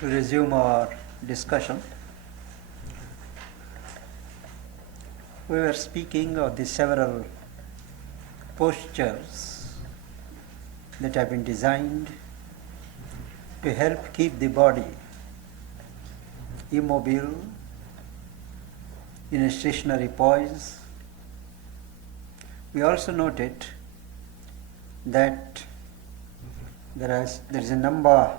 To resume our discussion, we were speaking of the several postures that have been designed to help keep the body immobile, in a stationary poise. We also noted that there is a number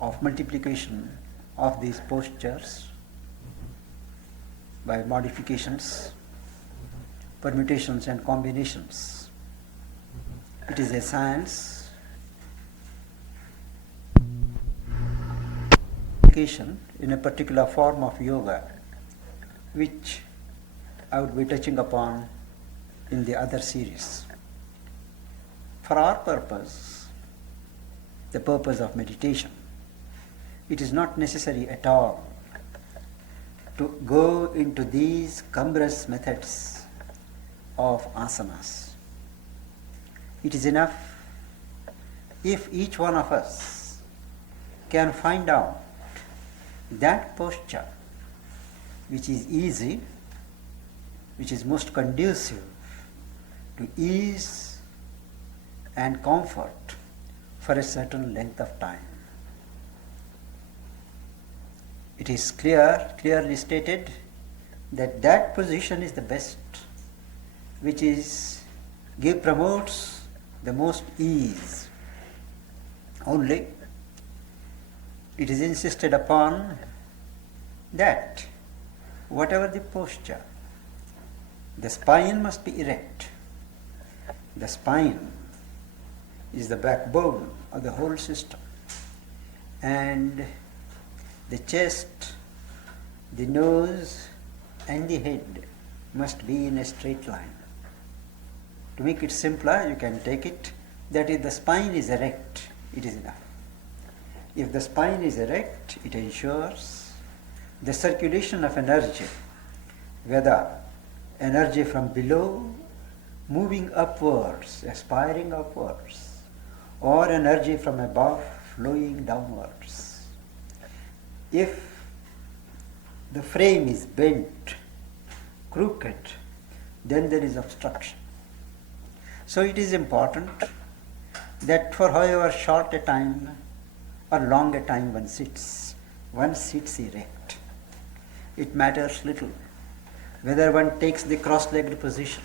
of multiplication of these postures by modifications, permutations and combinations. It is a science in a particular form of yoga, which I would be touching upon in the other series. For our purpose, the purpose of meditation, it is not necessary at all to go into these cumbrous methods of asanas. It is enough if each one of us can find out that posture which is easy, which is most conducive to ease and comfort for a certain length of time. It is clearly stated that that position is the best, which promotes the most ease. Only it is insisted upon that whatever the posture, the spine must be erect. The spine is the backbone of the whole system, and the chest, the nose and the head must be in a straight line. To make it simpler, you can take it that if the spine is erect, it is enough. If the spine is erect, it ensures the circulation of energy, whether energy from below moving upwards, aspiring upwards, or energy from above flowing downwards. If the frame is bent, crooked, then there is obstruction. So it is important that for however short a time or long a time one sits erect. It matters little whether one takes the cross-legged position,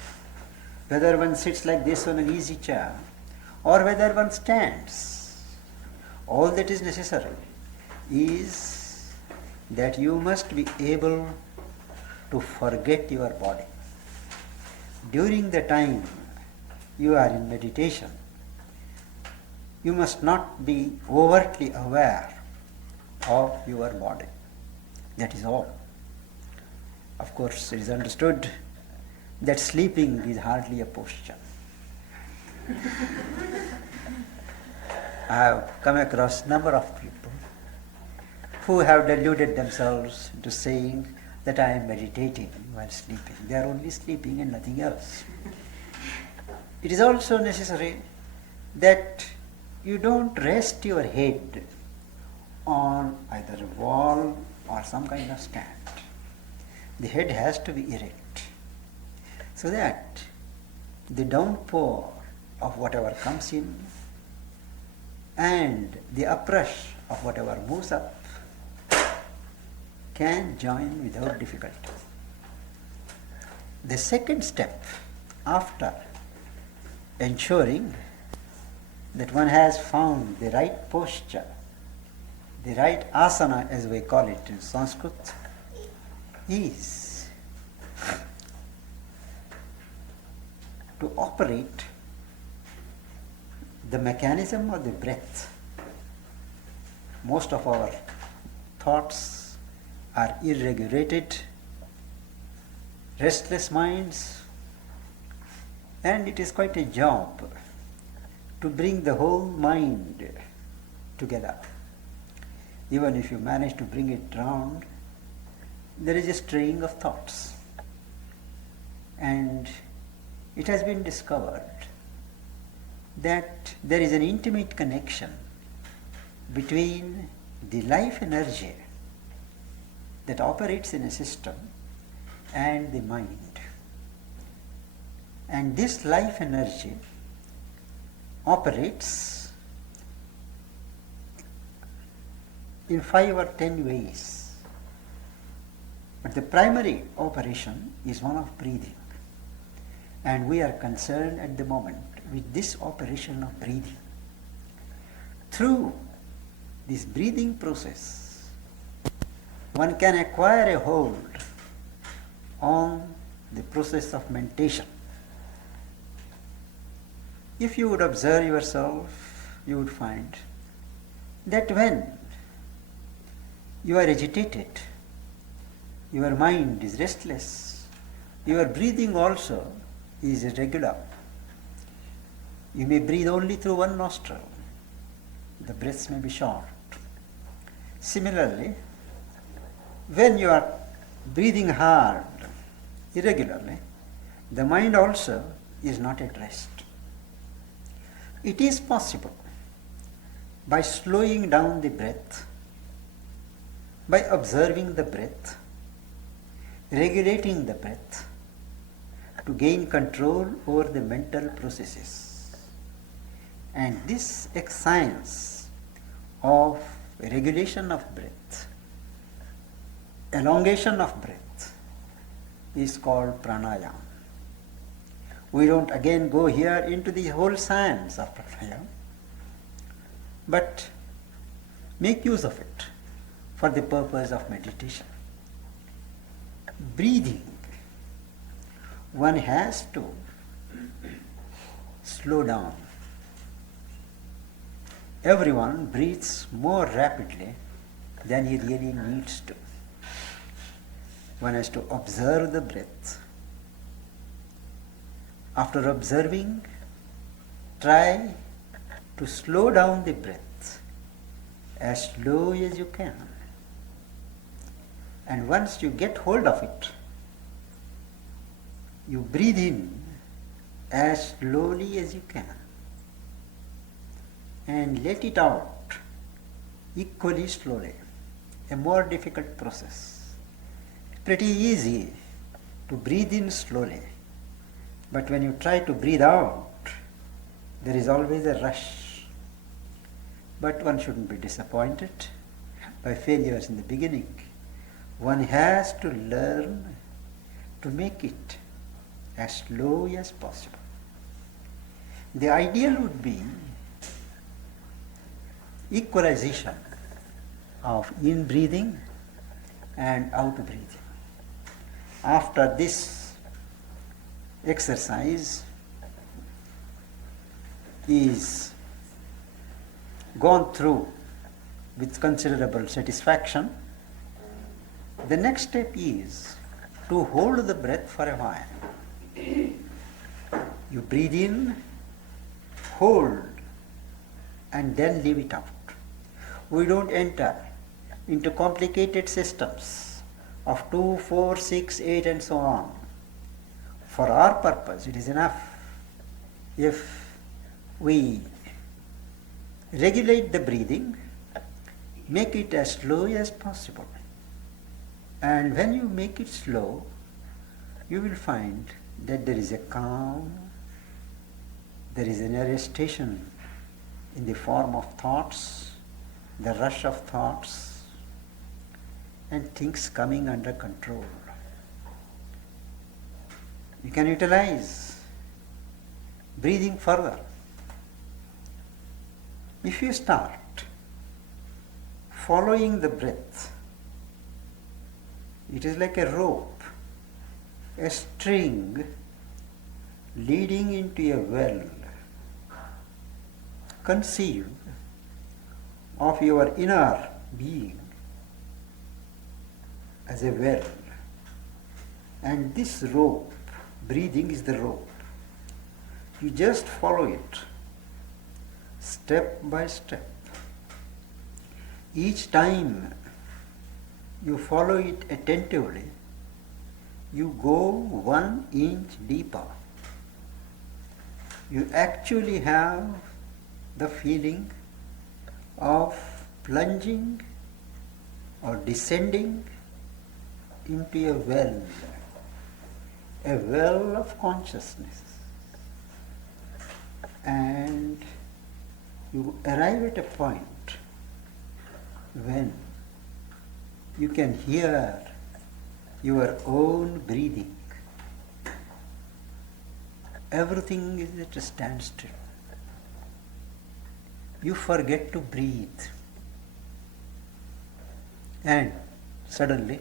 whether one sits like this on an easy chair, or whether one stands. All that is necessary is that you must be able to forget your body. During the time you are in meditation, you must not be overtly aware of your body. That is all. Of course, it is understood that sleeping is hardly a posture. I have come across a number of people who have deluded themselves into saying that I am meditating while sleeping. They are only sleeping and nothing else. It is also necessary that you don't rest your head on either a wall or some kind of stand. The head has to be erect, so that the downpour of whatever comes in and the uprush of whatever moves up can join without difficulty. The second step, after ensuring that one has found the right posture, the right asana as we call it in Sanskrit, is to operate the mechanism of the breath. Most of our thoughts are irregulated, restless minds, and it is quite a job to bring the whole mind together. Even if you manage to bring it round, there is a straying of thoughts. And it has been discovered that there is an intimate connection between the life energy that operates in a system and the mind. And this life energy operates in 5 or 10 ways. But the primary operation is one of breathing. And we are concerned at the moment with this operation of breathing. Through this breathing process, one can acquire a hold on the process of meditation. If you would observe yourself, you would find that when you are agitated, your mind is restless, your breathing also is irregular. You may breathe only through one nostril. The breaths may be short. Similarly, when you are breathing hard, irregularly, the mind also is not at rest. It is possible by slowing down the breath, by observing the breath, regulating the breath, to gain control over the mental processes. And this science of regulation of breath, elongation of breath, is called pranayama. We don't again go here into the whole science of pranayama, but make use of it for the purpose of meditation. Breathing, one has to slow down. Everyone breathes more rapidly than he really needs to. One has to observe the breath. After observing, try to slow down the breath as slow as you can. And once you get hold of it, you breathe in as slowly as you can and let it out equally slowly. A more difficult process. Pretty easy to breathe in slowly, but when you try to breathe out, there is always a rush. But one shouldn't be disappointed by failures in the beginning. One has to learn to make it as slow as possible. The ideal would be equalization of in-breathing and out-breathing. After this exercise is gone through with considerable satisfaction, the next step is to hold the breath for a while. You breathe in, hold, and then leave it out. We don't enter into complicated systems of 2, 4, 6, 8 and so on. For our purpose, it is enough if we regulate the breathing, make it as slow as possible. And when you make it slow, you will find that there is a calm, there is an arrestation in the form of thoughts, the rush of thoughts, and things coming under control. You can utilize breathing further. If you start following the breath, it is like a rope, a string leading into a well. Conceive of your inner being as a well, and this rope, breathing is the rope. You just follow it step by step. Each time you follow it attentively, you go 1 inch deeper. You actually have the feeling of plunging or descending into a well of consciousness. And you arrive at a point when you can hear your own breathing. Everything is at a standstill. You forget to breathe. And suddenly,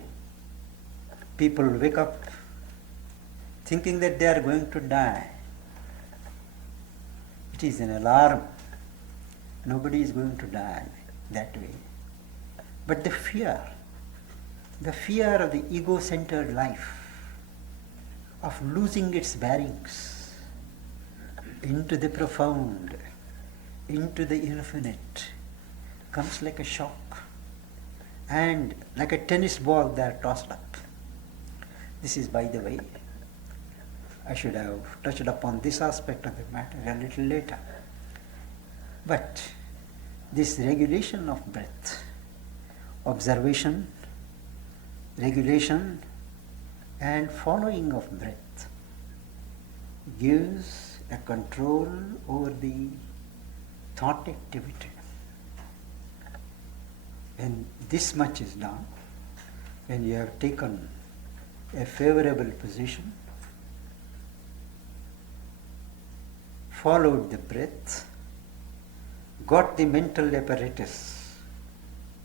people wake up thinking that they are going to die. It is an alarm. Nobody is going to die that way. But the fear of the ego-centered life, of losing its bearings into the profound, into the infinite, comes like a shock. And like a tennis ball, they are tossed up. This is, by the way, I should have touched upon this aspect of the matter a little later. But this regulation of breath, observation, regulation, and following of breath gives a control over the thought activity. When this much is done, when you have taken a favorable position, followed the breath, got the mental apparatus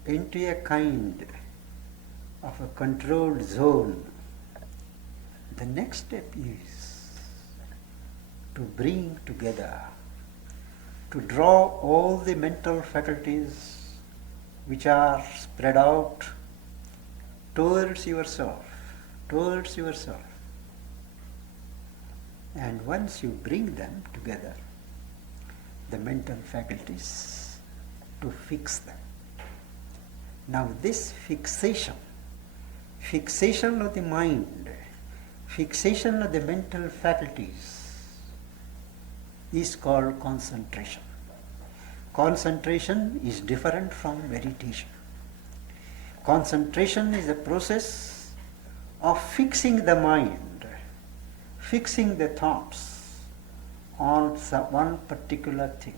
into a kind of a controlled zone, the next step is to bring together, to draw all the mental faculties which are spread out towards yourself. And once you bring them together, the mental faculties, to fix them. Now this fixation of the mind, fixation of the mental faculties is called concentration. Concentration is different from meditation. Concentration is a process of fixing the mind, fixing the thoughts on one particular thing.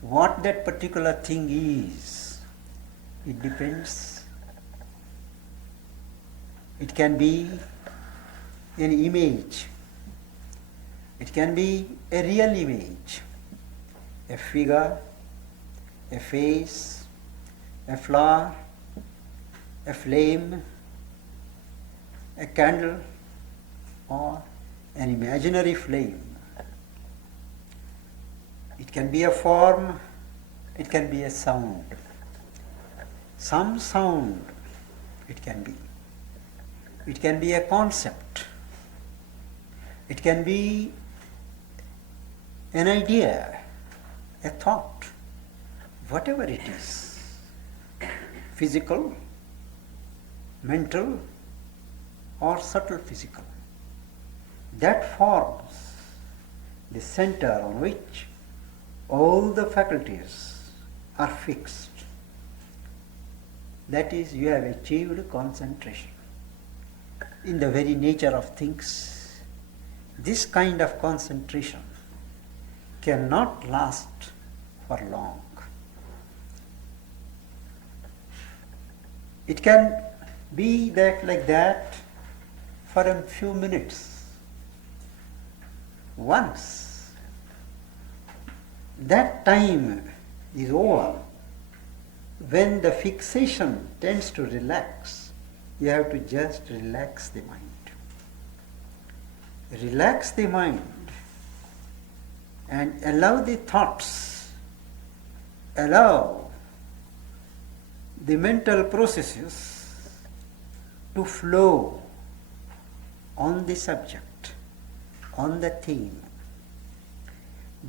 What that particular thing is, it depends. It can be an image. It can be a real image, a figure, a face, a flower, a flame, a candle, or an imaginary flame. It can be a form, it can be a sound. Some sound it can be. It can be a concept. It can be an idea, a thought, whatever it is, physical, mental, or subtle physical. That forms the center on which all the faculties are fixed. That is, you have achieved concentration. In the very nature of things, this kind of concentration cannot last for long. It can be that like that for a few minutes. Once that time is over, when the fixation tends to relax, you have to just relax the mind. Relax the mind and allow the thoughts, allow the mental processes to flow on the subject, on the theme.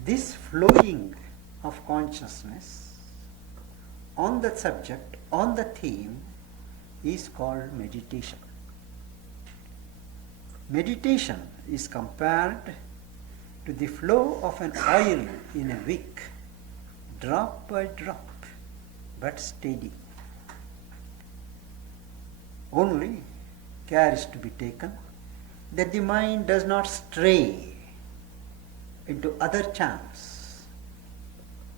This flowing of consciousness on the subject, on the theme, is called meditation. Meditation is compared to the flow of an oil in a wick, drop by drop, but steady. Only care is to be taken that the mind does not stray into other channels.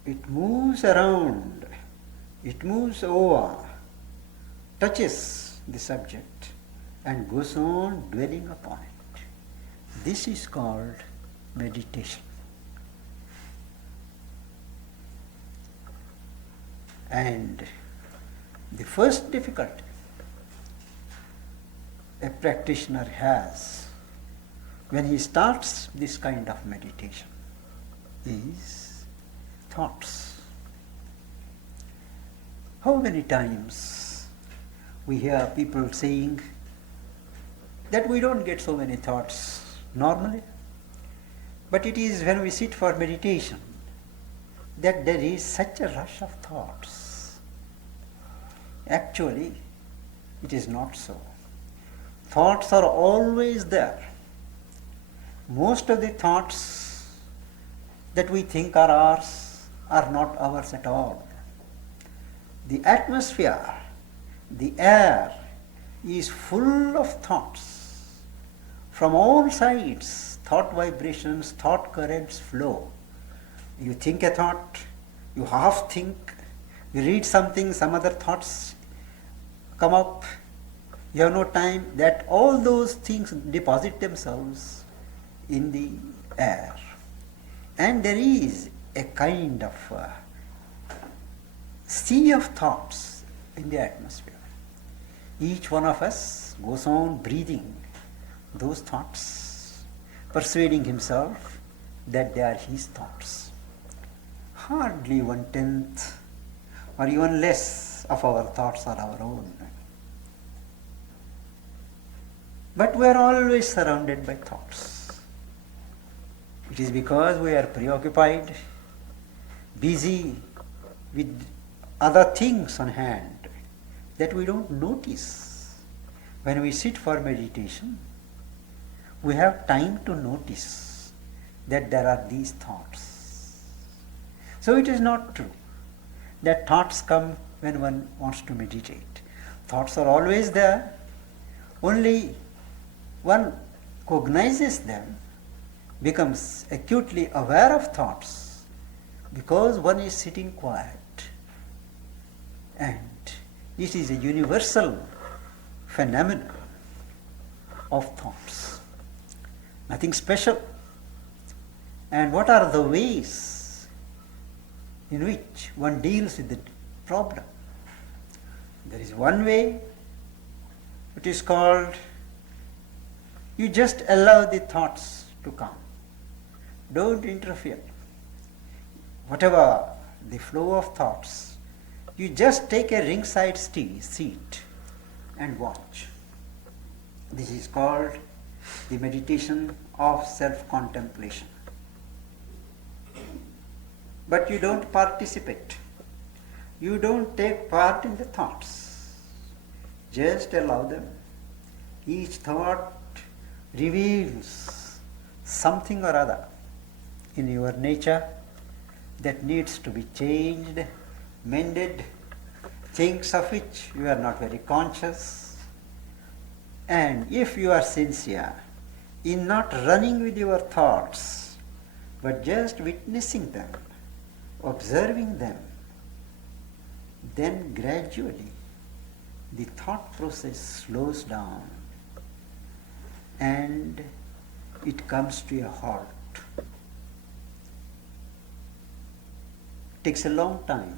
It moves around, it moves over, touches the subject and goes on dwelling upon it. This is called meditation. And the first difficulty a practitioner has when he starts this kind of meditation is thoughts. How many times we hear people saying that we don't get so many thoughts normally, but it is when we sit for meditation that there is such a rush of thoughts. Actually, it is not so. Thoughts are always there. Most of the thoughts that we think are ours are not ours at all. The atmosphere, the air is full of thoughts. From all sides, thought vibrations, thought currents flow. You think a thought, you half think, you read something, some other thoughts come up, you have no time, that all those things deposit themselves in the air. And there is a kind of sea of thoughts in the atmosphere. Each one of us goes on breathing those thoughts, persuading himself that they are his thoughts. Hardly 1/10 or even less of our thoughts are our own. But we are always surrounded by thoughts. It is because we are preoccupied, busy with other things on hand, that we don't notice. When we sit for meditation, we have time to notice that there are these thoughts. So it is not true that thoughts come when one wants to meditate. Thoughts are always there, only one cognizes them, becomes acutely aware of thoughts because one is sitting quiet. And this is a universal phenomenon of thoughts. Nothing special. And what are the ways in which one deals with the problem? There is one way, it is called, you just allow the thoughts to come. Don't interfere. Whatever the flow of thoughts, you just take a ringside seat and watch. This is called the meditation of self-contemplation. But you don't participate. You don't take part in the thoughts. Just allow them. Each thought reveals something or other in your nature that needs to be changed, mended, things of which you are not very conscious. And if you are sincere in not running with your thoughts, but just witnessing them, observing them, then gradually the thought process slows down and it comes to a halt. It takes a long time,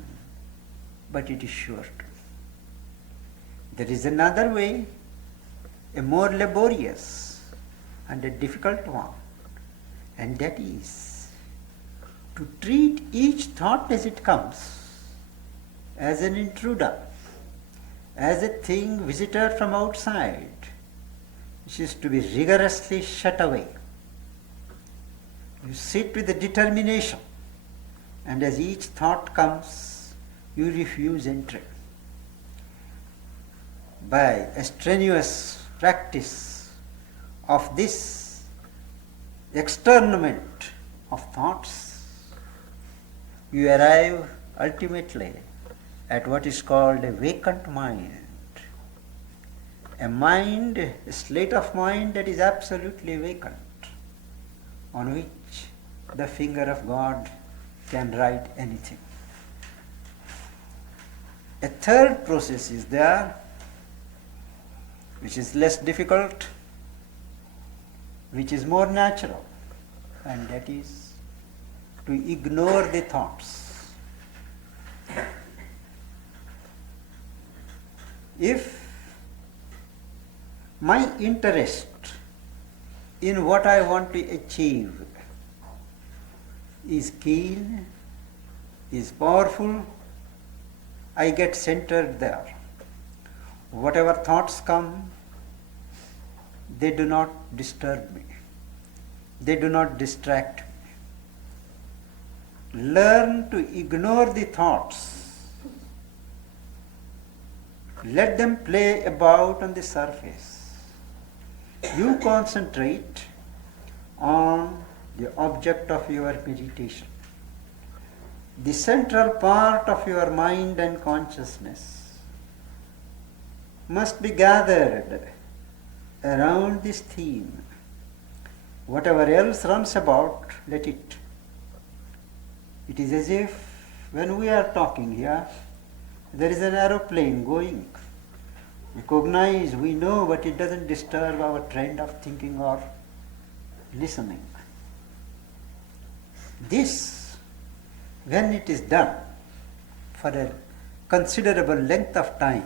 but it is sure to. There is another way, a more laborious and a difficult one, and that is to treat each thought as it comes as an intruder, as a thing visitor from outside, which is to be rigorously shut away. You sit with the determination, and as each thought comes, you refuse entry. By a strenuous practice of this externment of thoughts, you arrive ultimately at what is called a vacant mind. A mind, a state of mind that is absolutely vacant, on which the finger of God can write anything. A third process is there, which is less difficult, which is more natural, and that is to ignore the thoughts. If my interest in what I want to achieve is keen, is powerful, I get centered there. Whatever thoughts come, they do not disturb me. They do not distract me. Learn to ignore the thoughts. Let them play about on the surface. You concentrate on the object of your meditation. The central part of your mind and consciousness must be gathered around this theme. Whatever else runs about, let it. It is as if when we are talking here, there is an aeroplane going. We cognize, we know, but it doesn't disturb our trend of thinking or listening. This, when it is done for a considerable length of time,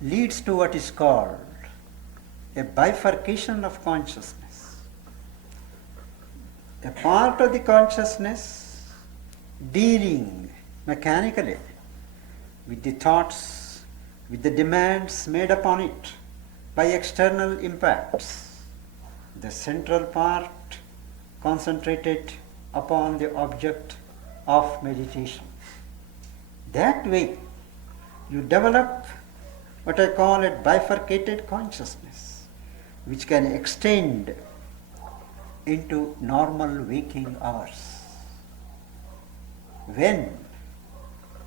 leads to what is called a bifurcation of consciousness. A part of the consciousness dealing mechanically with the thoughts, with the demands made upon it by external impacts. The central part concentrated upon the object of meditation. That way, you develop what I call a bifurcated consciousness, which can extend into normal waking hours. When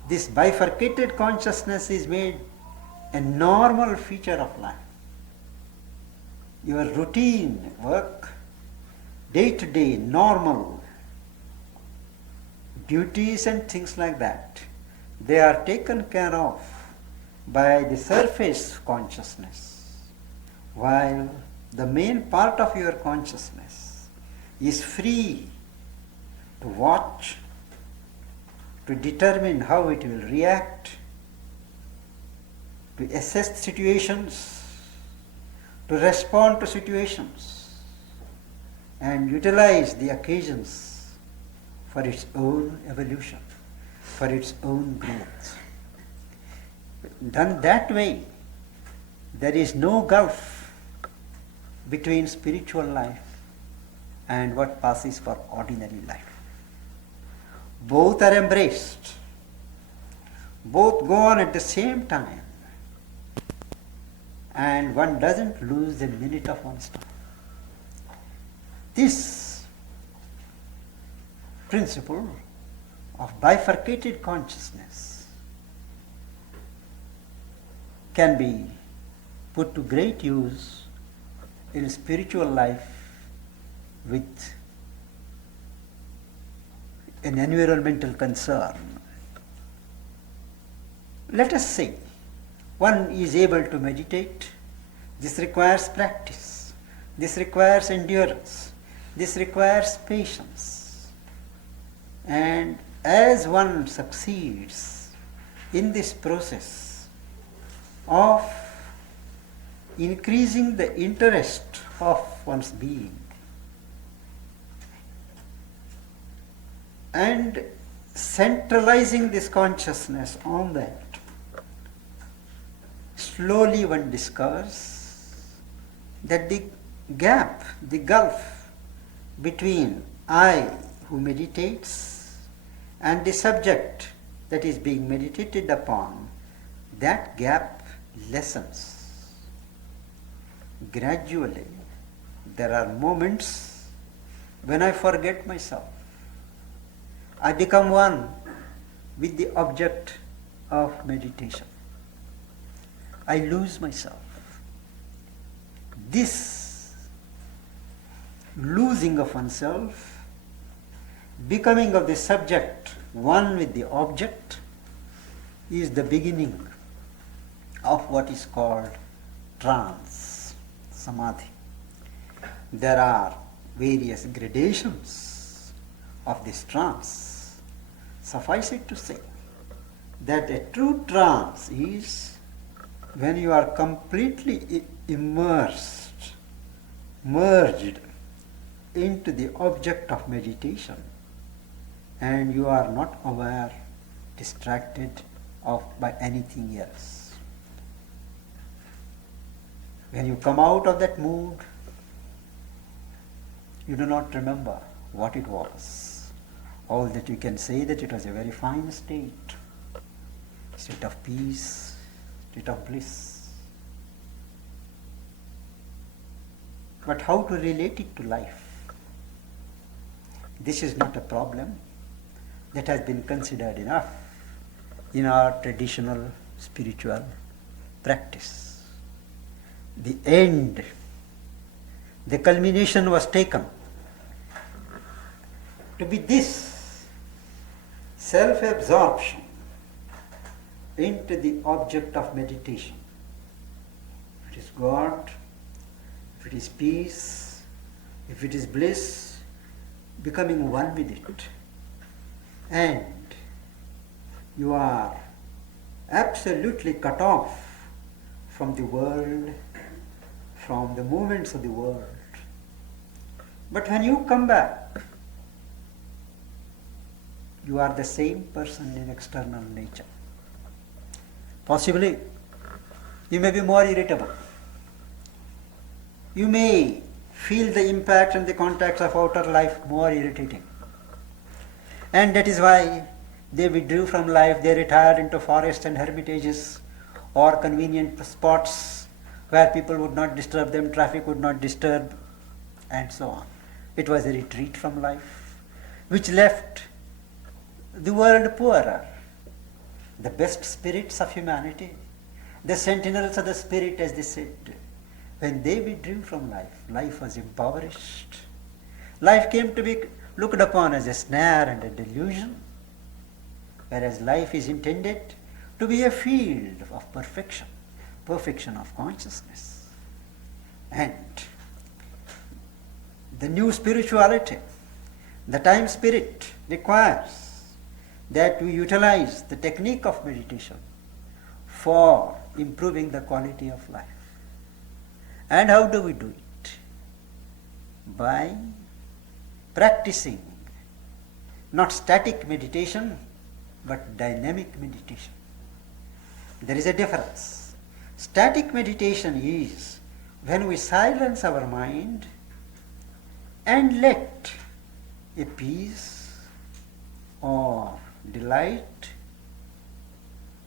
this bifurcated consciousness is made a normal feature of life, your routine work, day-to-day normal duties and things like that, they are taken care of by the surface consciousness, while the main part of your consciousness is free to watch, to determine how it will react, to assess situations, to respond to situations, and utilize the occasions for its own evolution, for its own growth. Done that way, there is no gulf between spiritual life and what passes for ordinary life. Both are embraced. Both go on at the same time. And one doesn't lose a minute of one's time. This principle of bifurcated consciousness can be put to great use in spiritual life with an environmental concern. Let us say one is able to meditate. This requires practice. This requires endurance. This requires patience. And as one succeeds in this process of increasing the interest of one's being and centralizing this consciousness on that, slowly one discovers that the gap, the gulf between I who meditates and the subject that is being meditated upon, that gap lessens. Gradually, there are moments when I forget myself. I become one with the object of meditation. I lose myself. This losing of oneself, becoming of the subject one with the object, is the beginning of what is called trance, samadhi. There are various gradations of this trance. Suffice it to say that a true trance is when you are completely immersed, merged into the object of meditation, and you are not aware, distracted by anything else. When you come out of that mood, you do not remember what it was. All that you can say that it was a very fine state of peace, state of bliss. But how to relate it to life? This is not a problem that has been considered enough in our traditional spiritual practice. The end, the culmination was taken to be this self-absorption into the object of meditation. If it is God, if it is peace, if it is bliss, becoming one with it. And you are absolutely cut off from the world, from the movements of the world. But when you come back, you are the same person in external nature. Possibly, you may be more irritable. You may feel the impact and the contacts of outer life more irritating. And that is why they withdrew from life, they retired into forests and hermitages or convenient spots where people would not disturb them, traffic would not disturb, and so on. It was a retreat from life, which left the world poorer. The best spirits of humanity, the sentinels of the spirit, as they said, when they withdrew from life, life was impoverished. Life came to be looked upon as a snare and a delusion, whereas life is intended to be a field of perfection, perfection of consciousness. And the new spirituality, the time spirit, requires that we utilize the technique of meditation for improving the quality of life. And how do we do it? By practicing not static meditation, but dynamic meditation. There is a difference. Static meditation is when we silence our mind and let a peace or delight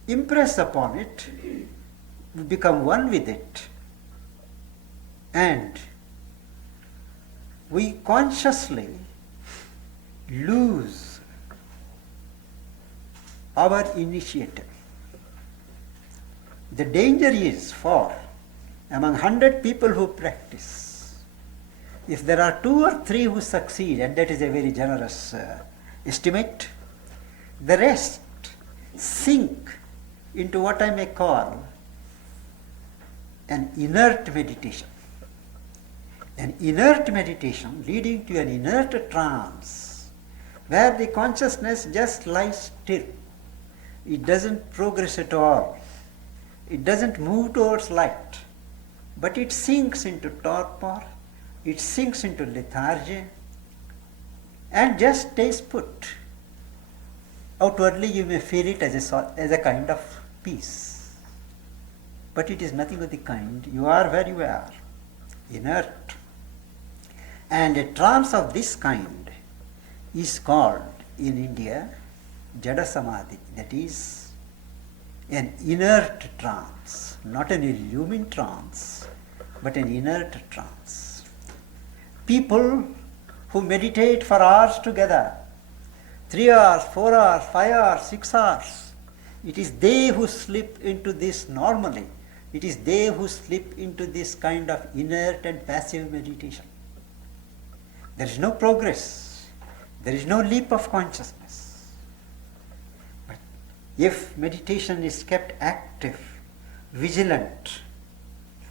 impress upon it, we become one with it, and we consciously lose our initiative. The danger is for among 100 people who practice, if there are 2 or 3 who succeed, and that is a very generous estimate, the rest sink into what I may call an inert meditation. An inert meditation leading to an inert trance, where the consciousness just lies still. It doesn't progress at all. It doesn't move towards light, but it sinks into torpor, it sinks into lethargy, and just stays put. Outwardly you may feel it as a kind of peace, but it is nothing of the kind. You are where you are, inert. And a trance of this kind is called in India Jada Samadhi, that is an inert trance, not an illumined trance, but an inert trance. People who meditate for hours together, 3 hours, 4 hours, 5 hours, 6 hours. It is they who slip into this normally. It is they who slip into this kind of inert and passive meditation. There is no progress. There is no leap of consciousness. But if meditation is kept active, vigilant,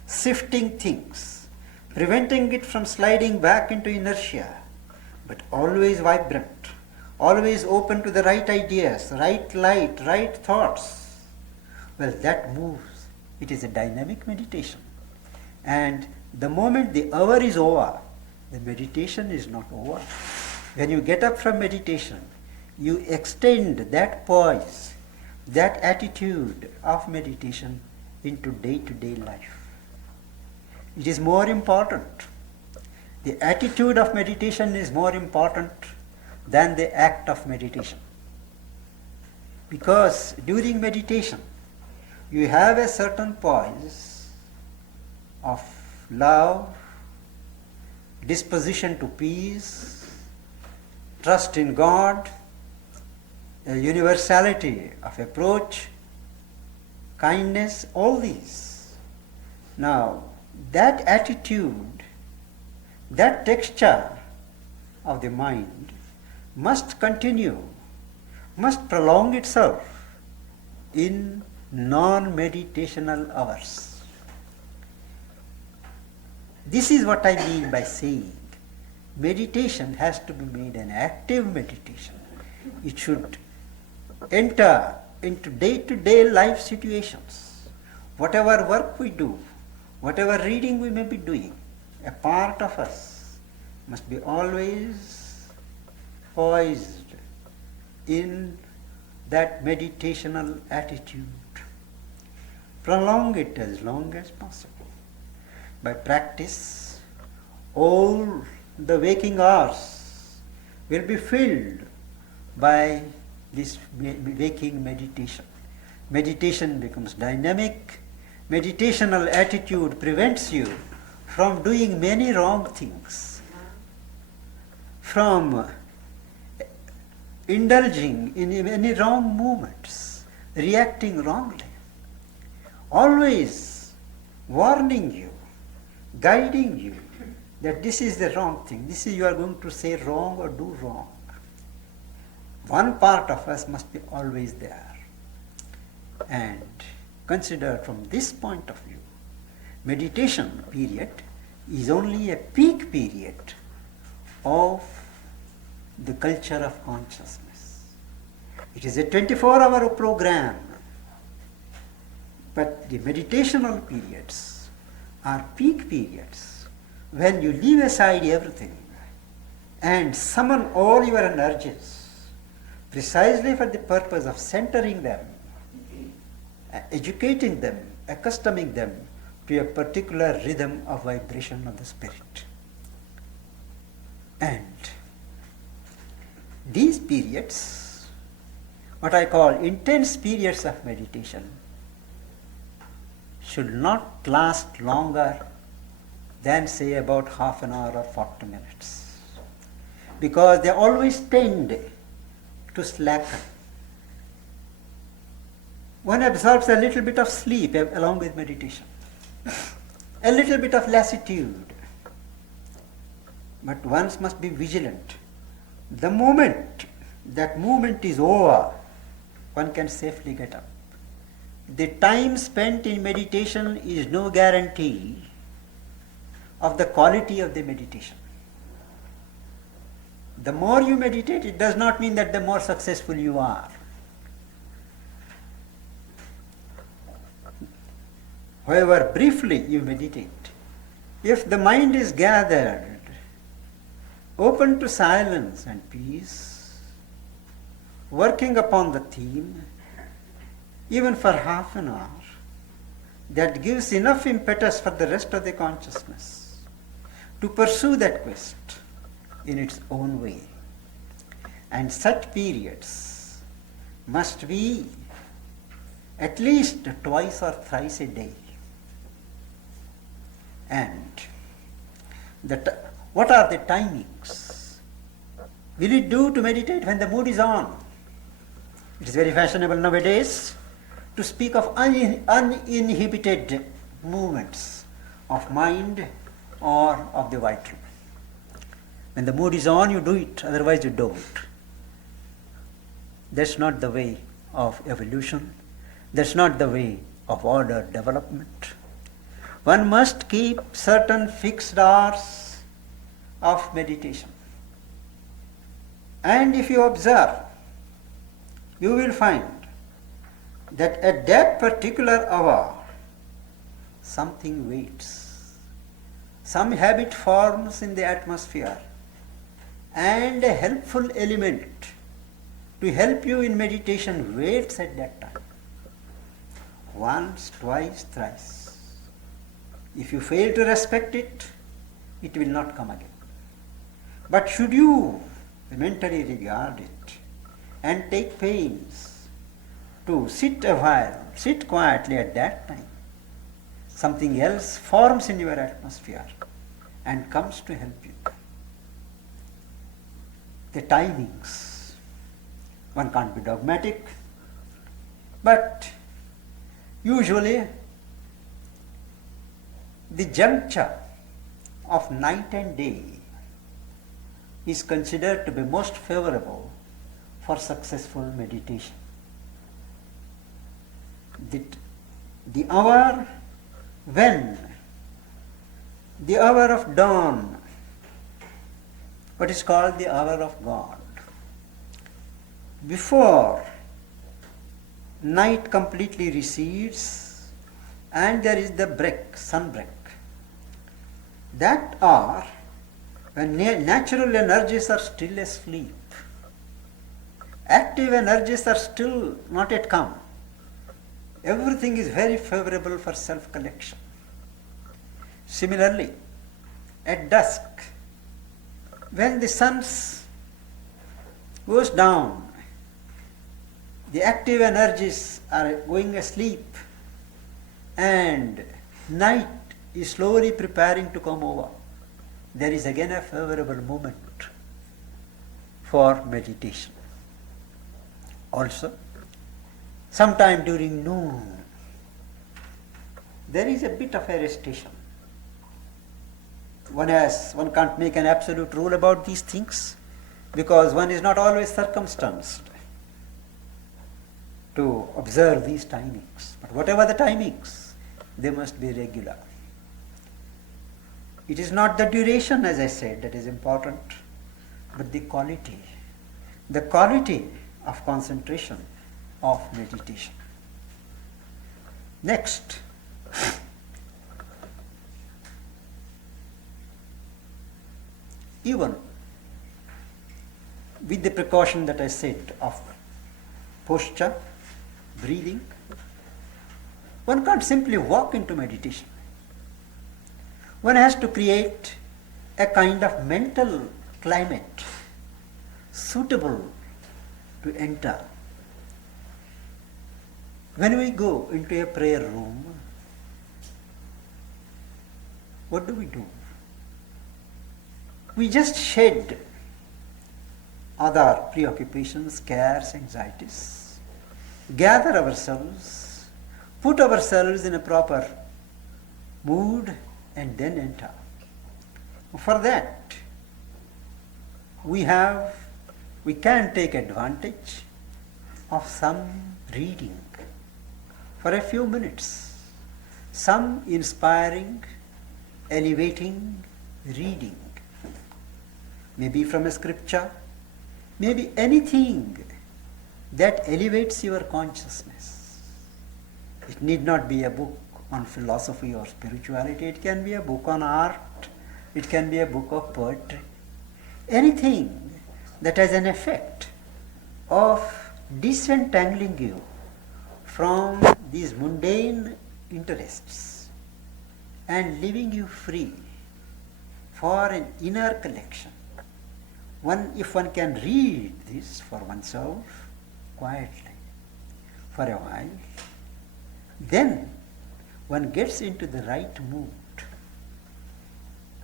sifting things, preventing it from sliding back into inertia, but always vibrant, always open to the right ideas, right light, right thoughts, well, that moves. It is a dynamic meditation. And the moment the hour is over, the meditation is not over. When you get up from meditation, you extend that poise, that attitude of meditation into day-to-day life. It is more important. The attitude of meditation is more important than the act of meditation. Because during meditation, you have a certain poise of love, disposition to peace, trust in God, a universality of approach, kindness, all these. Now, that attitude, that texture of the mind must continue, must prolong itself in non-meditational hours. This is what I mean by saying meditation has to be made an active meditation. It should enter into day-to-day life situations. Whatever work we do, whatever reading we may be doing, a part of us must be always poised in that meditational attitude. Prolong it as long as possible. By practice, all the waking hours will be filled by this waking meditation. Meditation becomes dynamic. Meditational attitude prevents you from doing many wrong things, from indulging in any wrong movements, reacting wrongly. Always warning you, guiding you that this is the wrong thing, this is you are going to say wrong or do wrong. One part of us must be always there. And consider from this point of view, meditation period is only a peak period of the culture of consciousness. It is a 24-hour program, but the meditational periods are peak periods when you leave aside everything and summon all your energies precisely for the purpose of centering them, educating them, accustoming them to a particular rhythm of vibration of the spirit. And these periods, what I call intense periods of meditation, should not last longer than say about half an hour or 40 minutes, because they always tend to slacken. One absorbs a little bit of sleep along with meditation, a little bit of lassitude, but one must be vigilant. The moment that movement is over, one can safely get up. The time spent in meditation is no guarantee of the quality of the meditation. The more you meditate, it does not mean that the more successful you are. However briefly you meditate, if the mind is gathered, open to silence and peace, working upon the theme, even for half an hour, that gives enough impetus for the rest of the consciousness to pursue that quest in its own way. And such periods must be at least twice or thrice a day. And what are the timings? will it do to meditate when the mood is on? It is very fashionable nowadays to speak of uninhibited movements of mind or of the vital. When the mood is on, you do it, otherwise you don't. That's not the way of evolution. That's not the way of order development. One must keep certain fixed hours of meditation. And if you observe, you will find that at that particular hour, something waits. Some habit forms in the atmosphere, and a helpful element to help you in meditation waits at that time. Once, twice, thrice. If you fail to respect it, it will not come again. But should you mentally regard it and take pains to sit a while, sit quietly at that time, something else forms in your atmosphere and comes to help you. The timings, one can't be dogmatic, but usually the juncture of night and day is considered to be most favorable for successful meditation. The hour when the hour of dawn, what is called the hour of God, before night completely recedes and there is the break, sunbreak, that hour when natural energies are still asleep, active energies are still not yet come, everything is very favorable for self-collection. Similarly, at dusk, when the sun goes down, the active energies are going asleep and night is slowly preparing to come over. There is again a favorable moment for meditation. Also, sometime during noon, there is a bit of a restation. One can't make an absolute rule about these things because one is not always circumstanced to observe these timings. But whatever the timings, they must be regular. It is not the duration, as I said, that is important, but the quality of concentration of meditation. Next, even with the precaution that I said of posture, breathing, one can't simply walk into meditation. One has to create a kind of mental climate suitable to enter. When we go into a prayer room, what do? We just shed other preoccupations, cares, anxieties, gather ourselves, put ourselves in a proper mood and then enter. For that, we can take advantage of some reading for a few minutes, some inspiring, elevating reading, maybe from a scripture, maybe anything that elevates your consciousness. It need not be a book on philosophy or spirituality, it can be a book on art, it can be a book of poetry, anything that has an effect of disentangling you from these mundane interests and leaving you free for an inner collection. If one can read this for oneself quietly for a while, then one gets into the right mood.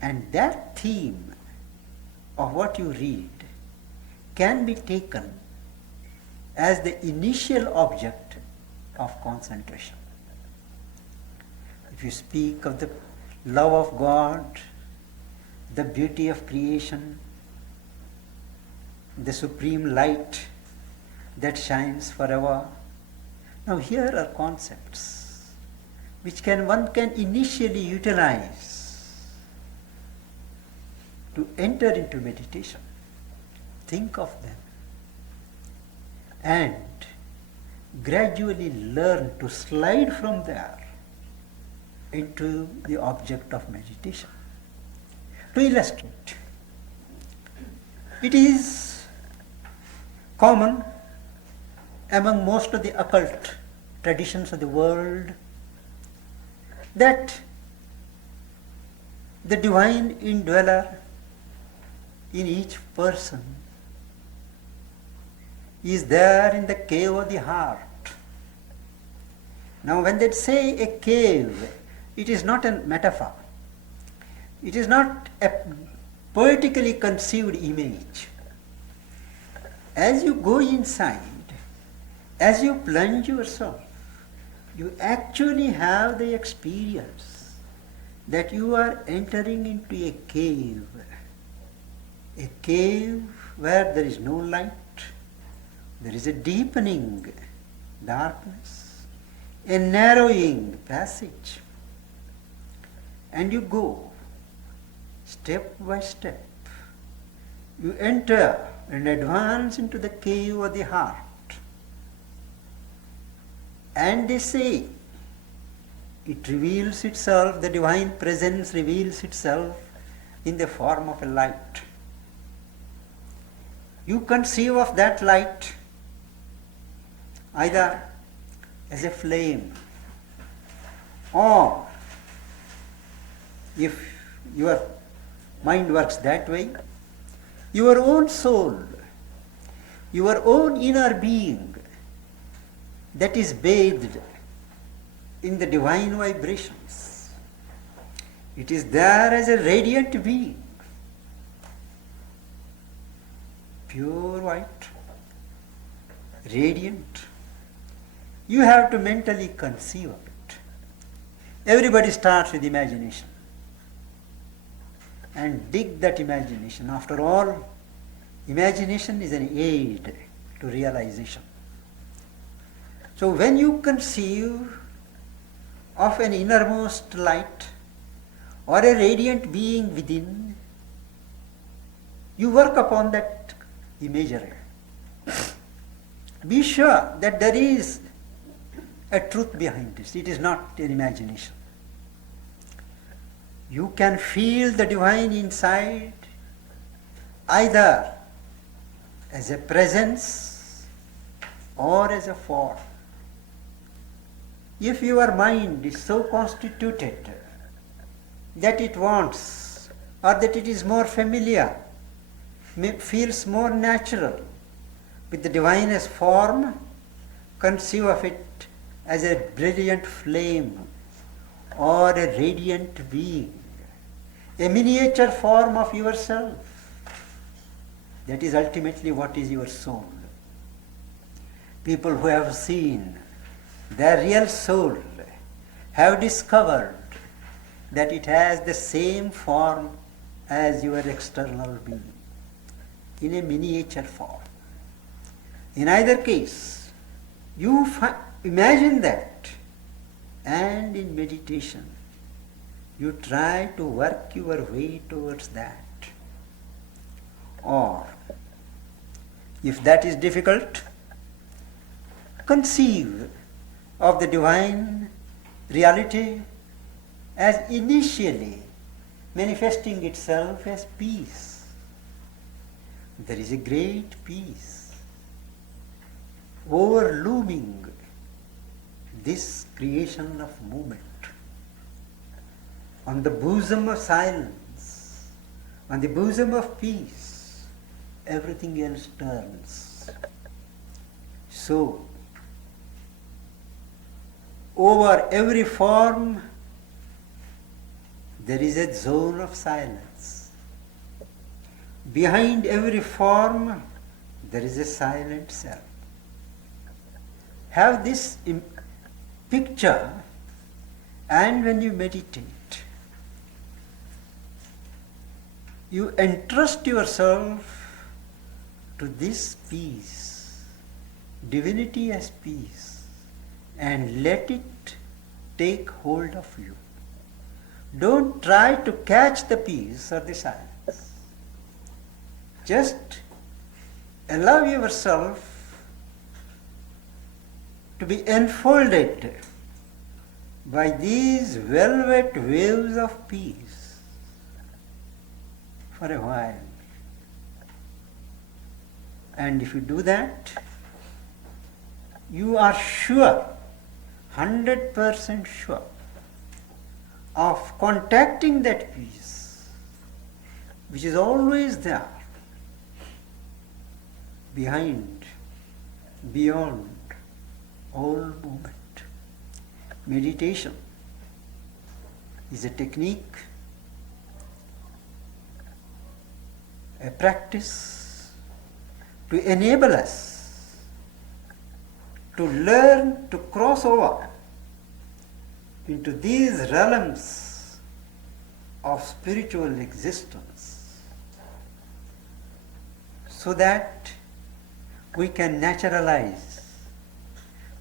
And that theme of what you read can be taken as the initial object of concentration. If you speak of the love of God, the beauty of creation, the supreme light that shines forever, now here are concepts which one can initially utilize to enter into meditation. Think of them and gradually learn to slide from there into the object of meditation. To illustrate, it is common among most of the occult traditions of the world that the divine indweller in each person is there in the cave of the heart. Now when they say a cave, it is not a metaphor. It is not a poetically conceived image. As you go inside, as you plunge yourself, you actually have the experience that you are entering into a cave where there is no light, there is a deepening darkness, a narrowing passage, and you go step by step. You enter and advance into the cave of the heart. And they say, it reveals itself, the divine presence reveals itself in the form of a light. You conceive of that light either as a flame, or if your mind works that way, your own soul, your own inner being that is bathed in the divine vibrations. It is there as a radiant being, pure white, radiant. You have to mentally conceive of it. Everybody starts with imagination and dig that imagination. After all, imagination is an aid to realization. So when you conceive of an innermost light or a radiant being within, you work upon that imagery. Be sure that there is a truth behind this. It is not an imagination. You can feel the divine inside either as a presence or as a form. If your mind is so constituted that it wants, or that it is more familiar, feels more natural with the divine as form, conceive of it as a brilliant flame or a radiant being, a miniature form of yourself. That is ultimately what is your soul. People who have seen their real soul have discovered that it has the same form as your external being, in a miniature form. In either case, you imagine that, and in meditation, you try to work your way towards that. Or, if that is difficult, conceive of the divine reality as initially manifesting itself as peace. There is a great peace overlooming this creation of movement. On the bosom of silence, on the bosom of peace, everything else turns. So, over every form, there is a zone of silence. Behind every form, there is a silent self. Have this picture, and when you meditate, you entrust yourself to this peace, divinity as peace, and let it take hold of you. Don't try to catch the peace or the silence. Just allow yourself to be enfolded by these velvet waves of peace for a while. And if you do that, you are sure, 100% sure, of contacting that peace, which is always there, behind, beyond all movement. Meditation is a technique, a practice to enable us to learn to cross over into these realms of spiritual existence, so that we can naturalize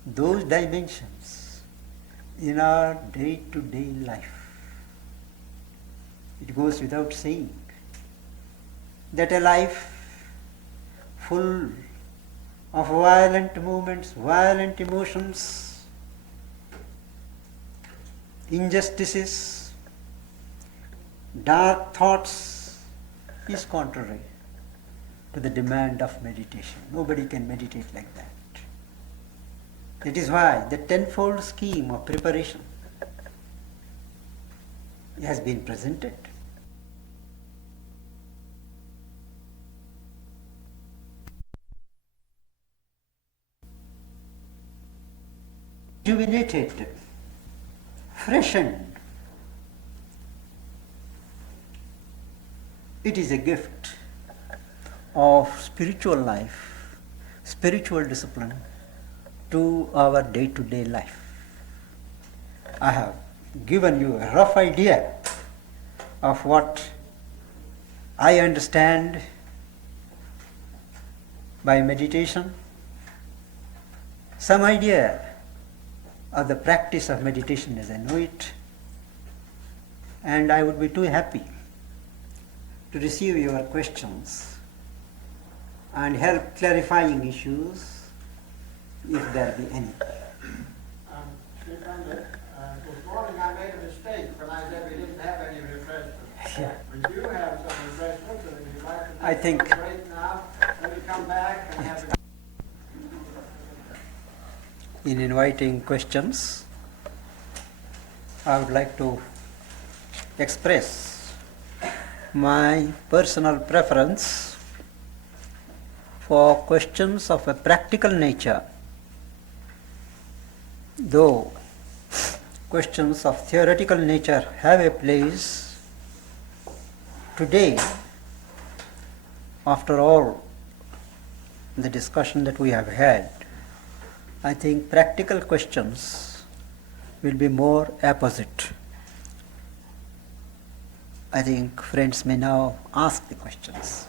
those dimensions in our day-to-day life. It goes without saying that a life full of violent movements, violent emotions, injustices, dark thoughts is contrary to the demand of meditation. Nobody can meditate like that. That is why the tenfold scheme of preparation has been presented. Rejuvenated, freshened. It is a gift of spiritual life, spiritual discipline to our day-to-day life. I have given you a rough idea of what I understand by meditation, some idea of the practice of meditation as I know it, and I would be too happy to receive your questions and help clarifying issues if there be any. Pandit, this morning I made a mistake when I said we didn't have any refreshments. Yeah. We do have some refreshments, and if you'd like to I think break now, let me come back and have it. in inviting questions, I would like to express my personal preference for questions of a practical nature, though questions of theoretical nature have a place. Today, after all the discussion that we have had, I think practical questions will be more apposite. I think friends may now ask the questions.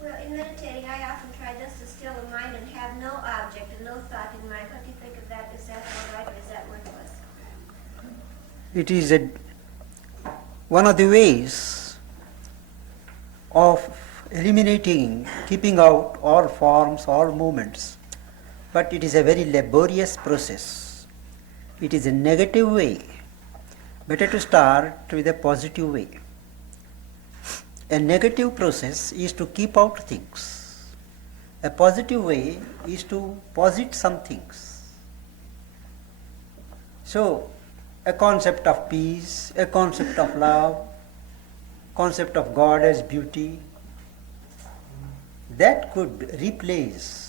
Well, in meditating, I often try just to still the mind and have no object and no thought in mind. What do you think of that? Is that all right, or is that worthless? It is one of the ways of eliminating, keeping out all forms, all movements. But it is a very laborious process. It is a negative way. Better to start with a positive way. A negative process is to keep out things. A positive way is to posit some things. So, a concept of peace, a concept of love, concept of God as beauty, that could replace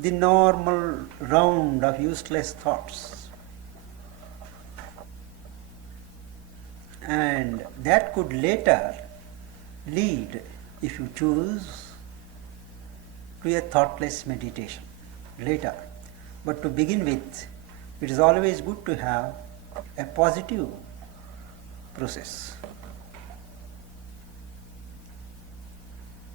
the normal round of useless thoughts. And that could later lead if you choose, to a thoughtless meditation later. But to begin with, it is always good to have a positive process.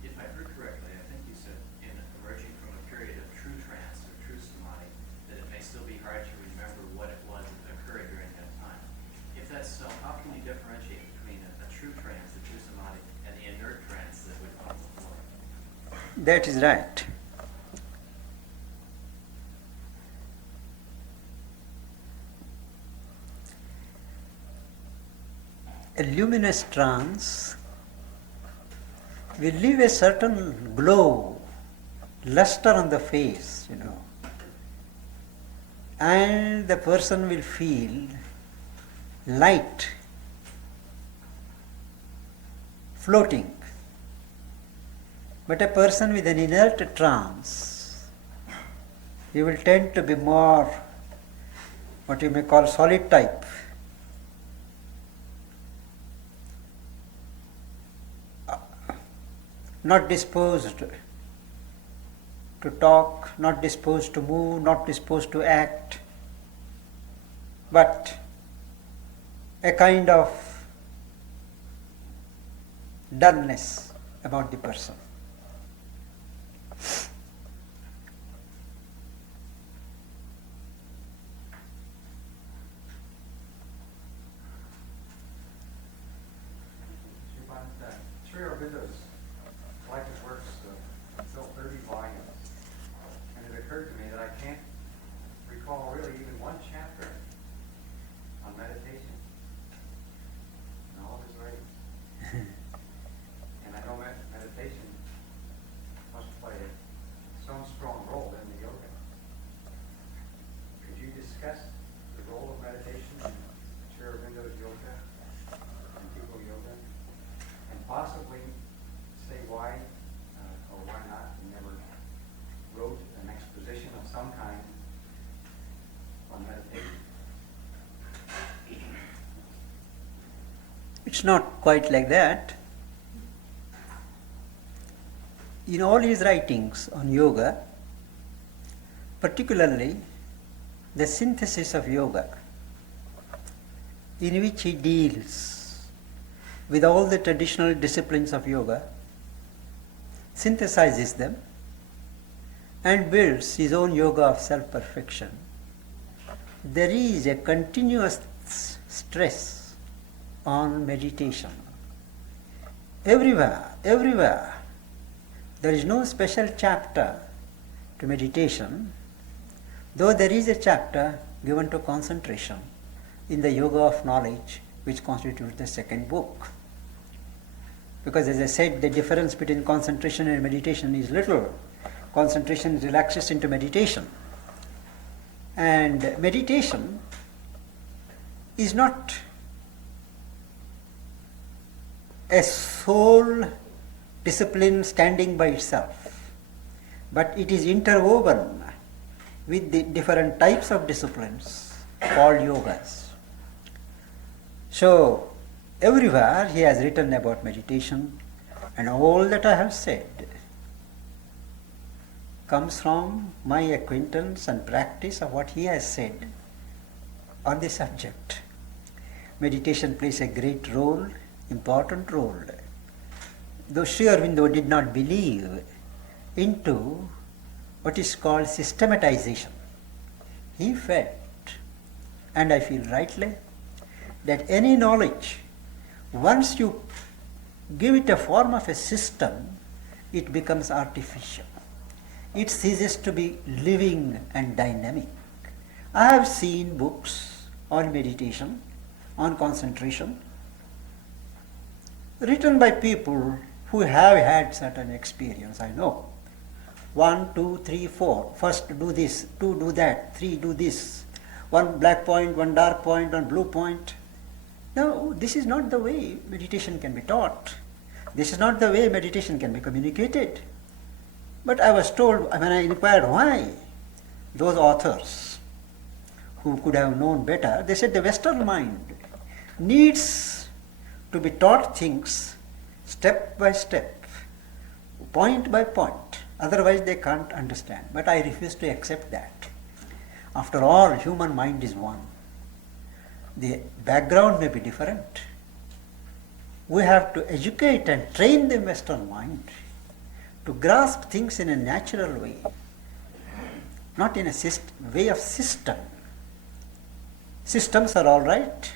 If I heard correctly, I think you said in emerging from a period of true trance or true samadhi, that it may still be hard to remember what it was that occurred during that time. If that's so, how can you differentiate between a true trance, a true samadhi, and the inert trance that would come before? That is right. A luminous trance will leave a certain glow, luster on the face, and the person will feel light floating. But a person with an inert trance, he will tend to be more what you may call solid type. Not disposed to talk, not disposed to move, not disposed to act, but a kind of dullness about the person. Sri Aurobindo's life and works fill 30 volumes, and it occurred to me that I can't recall really even one chapter on meditation in all of his writings. And I know meditation must play some strong role in the yoga. Could you discuss the role of meditation in Sri Aurobindo's yoga and people yoga, and possibly say why or why not he never wrote an exposition of some kind on meditation? It's not quite like that. In all his writings on yoga, particularly the synthesis of yoga, in which he deals with all the traditional disciplines of yoga, synthesizes them, and builds his own yoga of self-perfection, there is a continuous stress on meditation. Everywhere, there is no special chapter to meditation, though there is a chapter given to concentration in the Yoga of Knowledge, which constitutes the second book. Because as I said, the difference between concentration and meditation is little. Concentration relaxes into meditation. And meditation is not a sole discipline standing by itself, but it is interwoven with the different types of disciplines called yogas. So, everywhere he has written about meditation, and all that I have said comes from my acquaintance and practice of what he has said on the subject. Meditation plays a great role, important role. Though Sri Aurobindo did not believe into what is called systematization, he felt, and I feel rightly, that any knowledge, once you give it a form of a system, it becomes artificial. It ceases to be living and dynamic. I have seen books on meditation, on concentration, written by people who have had certain experience, I know. 1, 2, 3, 4. First do this, 2 do that, 3 do this. 1 black point, 1 dark point, 1 blue point. No, this is not the way meditation can be taught. This is not the way meditation can be communicated. But I was told, when I inquired why, those authors who could have known better, they said the Western mind needs to be taught things step by step, point by point. Otherwise they can't understand. But I refuse to accept that. After all, human mind is one. The background may be different. We have to educate and train the Western mind to grasp things in a natural way, not in a way of system. Systems are all right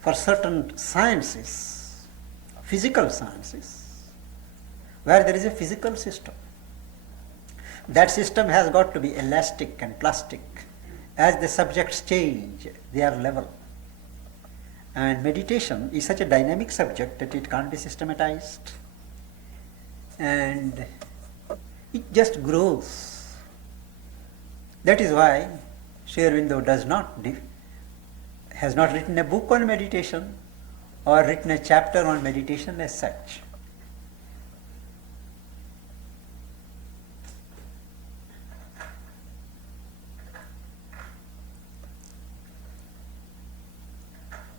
for certain sciences, physical sciences, where there is a physical system. That system has got to be elastic and plastic. As the subjects change, they are level. And meditation is such a dynamic subject that it can't be systematized. And it just grows. That is why Sri Aurobindo has not written a book on meditation or written a chapter on meditation as such.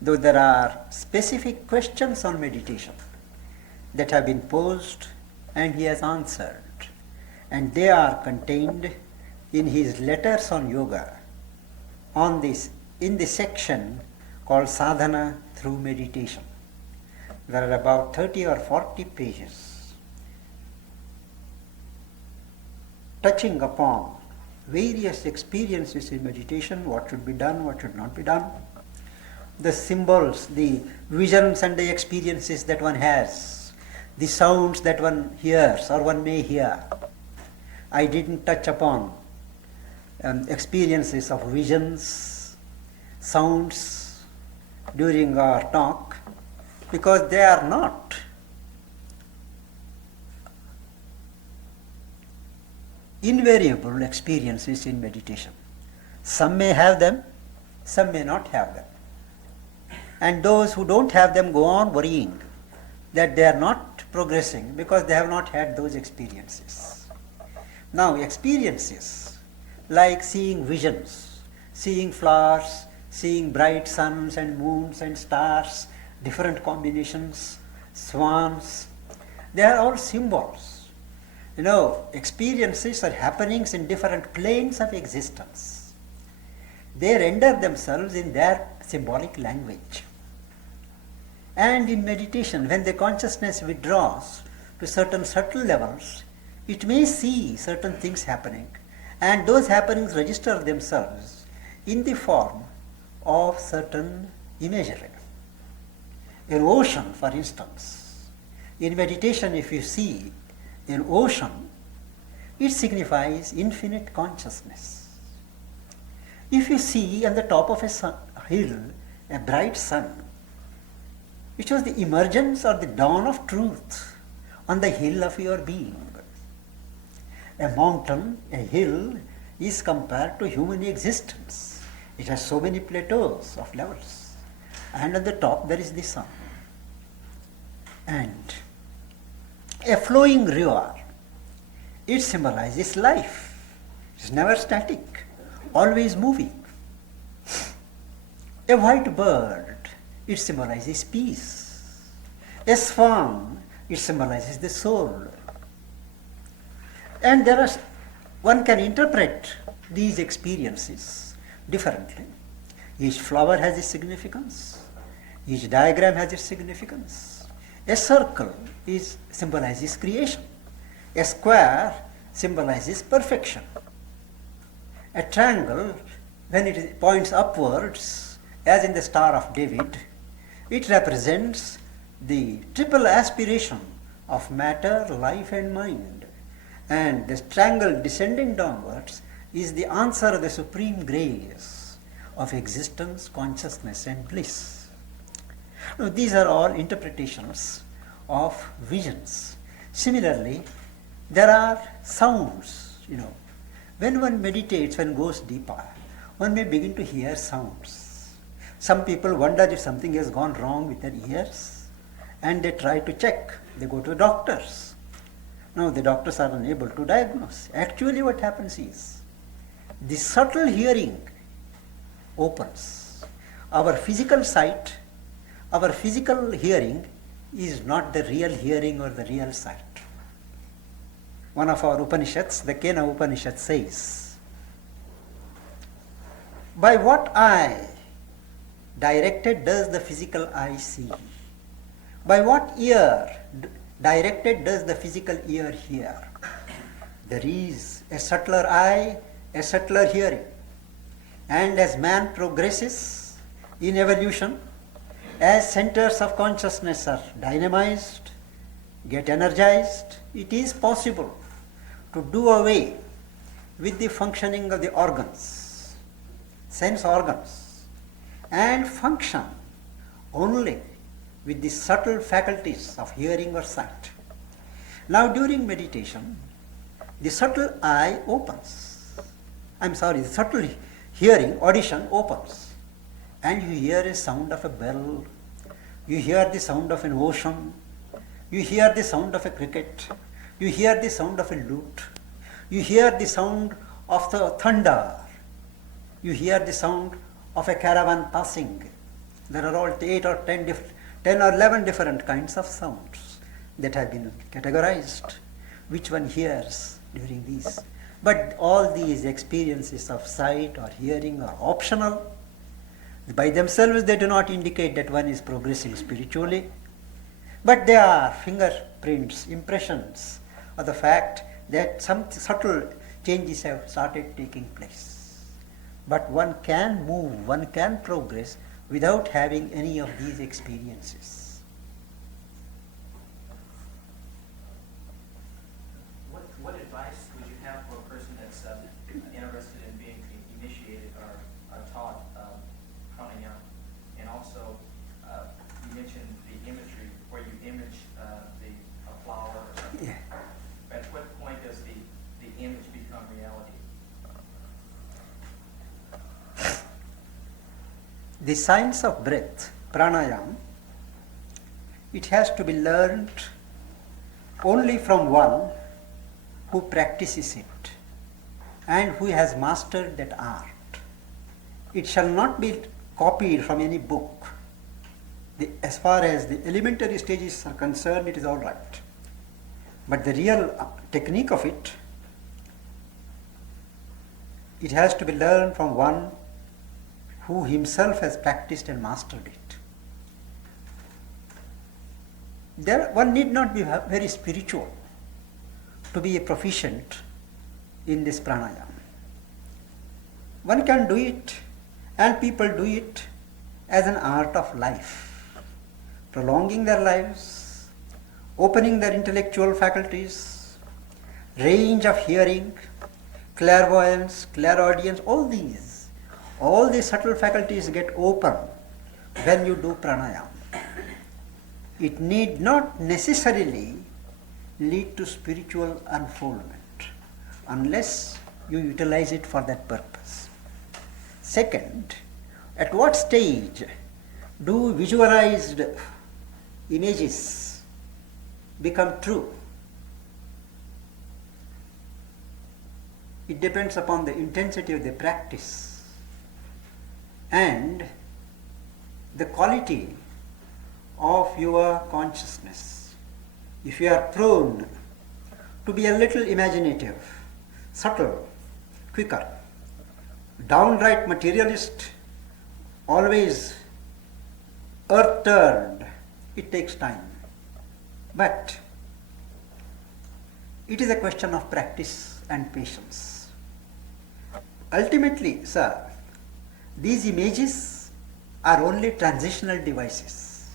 Though there are specific questions on meditation that have been posed and he has answered, and they are contained in his letters on yoga in the section called Sadhana through meditation. There are about 30 or 40 pages touching upon various experiences in meditation, what should be done, what should not be done, the symbols, the visions and the experiences that one has, the sounds that one hears or one may hear. I didn't touch upon experiences of visions, sounds during our talk because they are not invariable experiences in meditation. Some may have them, some may not have them. And those who don't have them go on worrying that they are not progressing because they have not had those experiences. Now, experiences like seeing visions, seeing flowers, seeing bright suns and moons and stars, different combinations, swans, they are all symbols. You know, experiences are happenings in different planes of existence. They render themselves in their symbolic language. And in meditation, when the consciousness withdraws to certain subtle levels, it may see certain things happening, and those happenings register themselves in the form of certain imagery. An ocean, for instance. In meditation, if you see an ocean, it signifies infinite consciousness. If you see on the top of a hill a bright sun, it shows the emergence or the dawn of truth on the hill of your being. A mountain, a hill, is compared to human existence. It has so many plateaus of levels. And at the top there is the sun. And a flowing river, it symbolizes life. It's never static, always moving. A white bird, it symbolizes peace. A swan, it symbolizes the soul. And one can interpret these experiences differently. Each flower has its significance. Each diagram has its significance. A circle symbolizes creation. A square symbolizes perfection. A triangle, when it points upwards, as in the Star of David, it represents the triple aspiration of matter, life and mind. And the triangle descending downwards is the answer of the supreme grace of existence, consciousness and bliss. Now, these are all interpretations of visions. Similarly, there are sounds, When one meditates, one goes deeper, one may begin to hear sounds. Some people wonder if something has gone wrong with their ears and they try to check. They go to doctors. Now, the doctors are unable to diagnose. Actually, what happens is the subtle hearing opens. Our physical sight, our physical hearing is not the real hearing or the real sight. one of our Upanishads, the Kena Upanishad says, by what eye directed does the physical eye see? By what ear directed does the physical ear hear? There is a subtler eye, a subtler hearing. And as man progresses in evolution, as centers of consciousness are dynamized, get energized, it is possible to do away with the functioning of the organs, sense organs, and function only with the subtle faculties of hearing or sight. Now during meditation, the subtle eye opens. The subtle hearing, audition opens. And you hear a sound of a bell, you hear the sound of an ocean, you hear the sound of a cricket, you hear the sound of a lute, you hear the sound of the thunder, you hear the sound of a caravan passing. There are all 8 or 10 or 11 different kinds of sounds that have been categorized. Which one hears during these? But all these experiences of sight or hearing are optional. By themselves they do not indicate that one is progressing spiritually, but they are fingerprints, impressions of the fact that some subtle changes have started taking place. But one can move, one can progress without having any of these experiences. What advice would you have for a person that's interested in being initiated or taught pranayama? And also, you mentioned the imagery where you image a flower or something. Yeah. At what point does the image become reality? The science of breath, pranayama, it has to be learned only from one who practices it and who has mastered that art. It shall not be copied from any book. As far as the elementary stages are concerned, it is all right. But the real technique of it, it has to be learned from one who himself has practiced and mastered it. One need not be very spiritual to be a proficient in this pranayama. One can do it, and people do it as an art of life, prolonging their lives, opening their intellectual faculties, range of hearing, clairvoyance, clairaudience, all these subtle faculties get open when you do pranayama. It need not necessarily lead to spiritual unfoldment unless you utilize it for that purpose. Second, at what stage do visualized images become true? It depends upon the intensity of the practice and the quality of your consciousness. If you are prone to be a little imaginative, subtle, quicker, downright materialist, always earth-turned, it takes time. But it is a question of practice and patience. Ultimately, sir, these images are only transitional devices.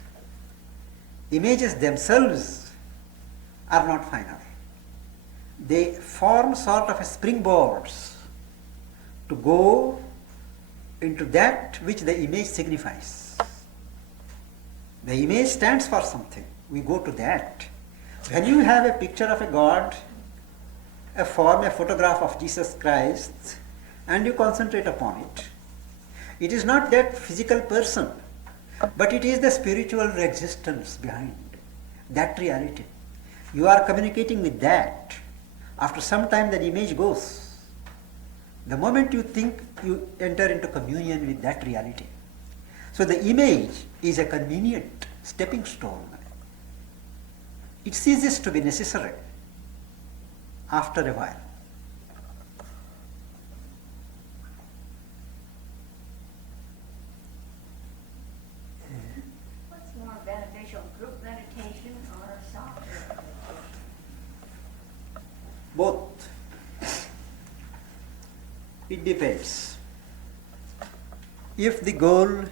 Images themselves are not final. They form sort of a springboards to go into that which the image signifies. The image stands for something. We go to that. When you have a picture of a God, a form, a photograph of Jesus Christ, and you concentrate upon it, it is not that physical person, but it is the spiritual existence behind that reality. You are communicating with that. After some time that image goes. The moment you think, you enter into communion with that reality. So the image is a convenient stepping stone. It ceases to be necessary. after a while. What's more beneficial, group meditation or solitary meditation? Both. It depends. If the goal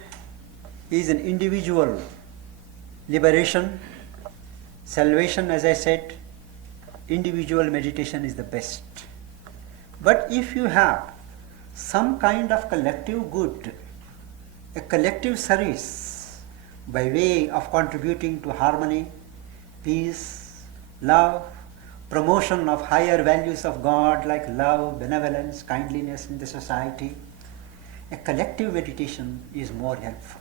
is an individual liberation, salvation, as I said, individual meditation is the best. But if you have some kind of collective good, a collective service by way of contributing to harmony, peace, love, promotion of higher values of God like love, benevolence, kindliness in the society, a collective meditation is more helpful.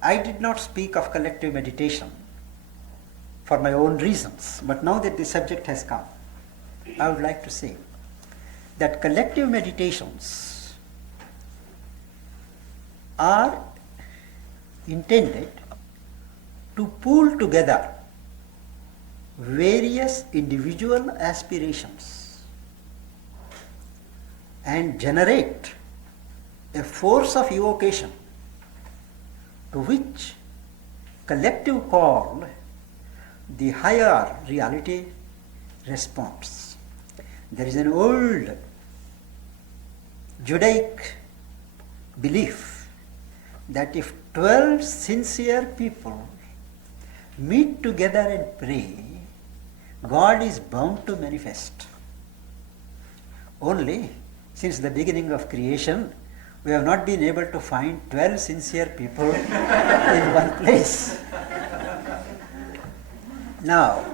I did not speak of collective meditation for my own reasons, but now that the subject has come, I would like to say that collective meditations are intended to pool together various individual aspirations and generate a force of evocation to which collective call the higher reality responds. There is an old Judaic belief that if 12 sincere people meet together and pray, God is bound to manifest. Only since the beginning of creation, we have not been able to find 12 sincere people in one place. Now,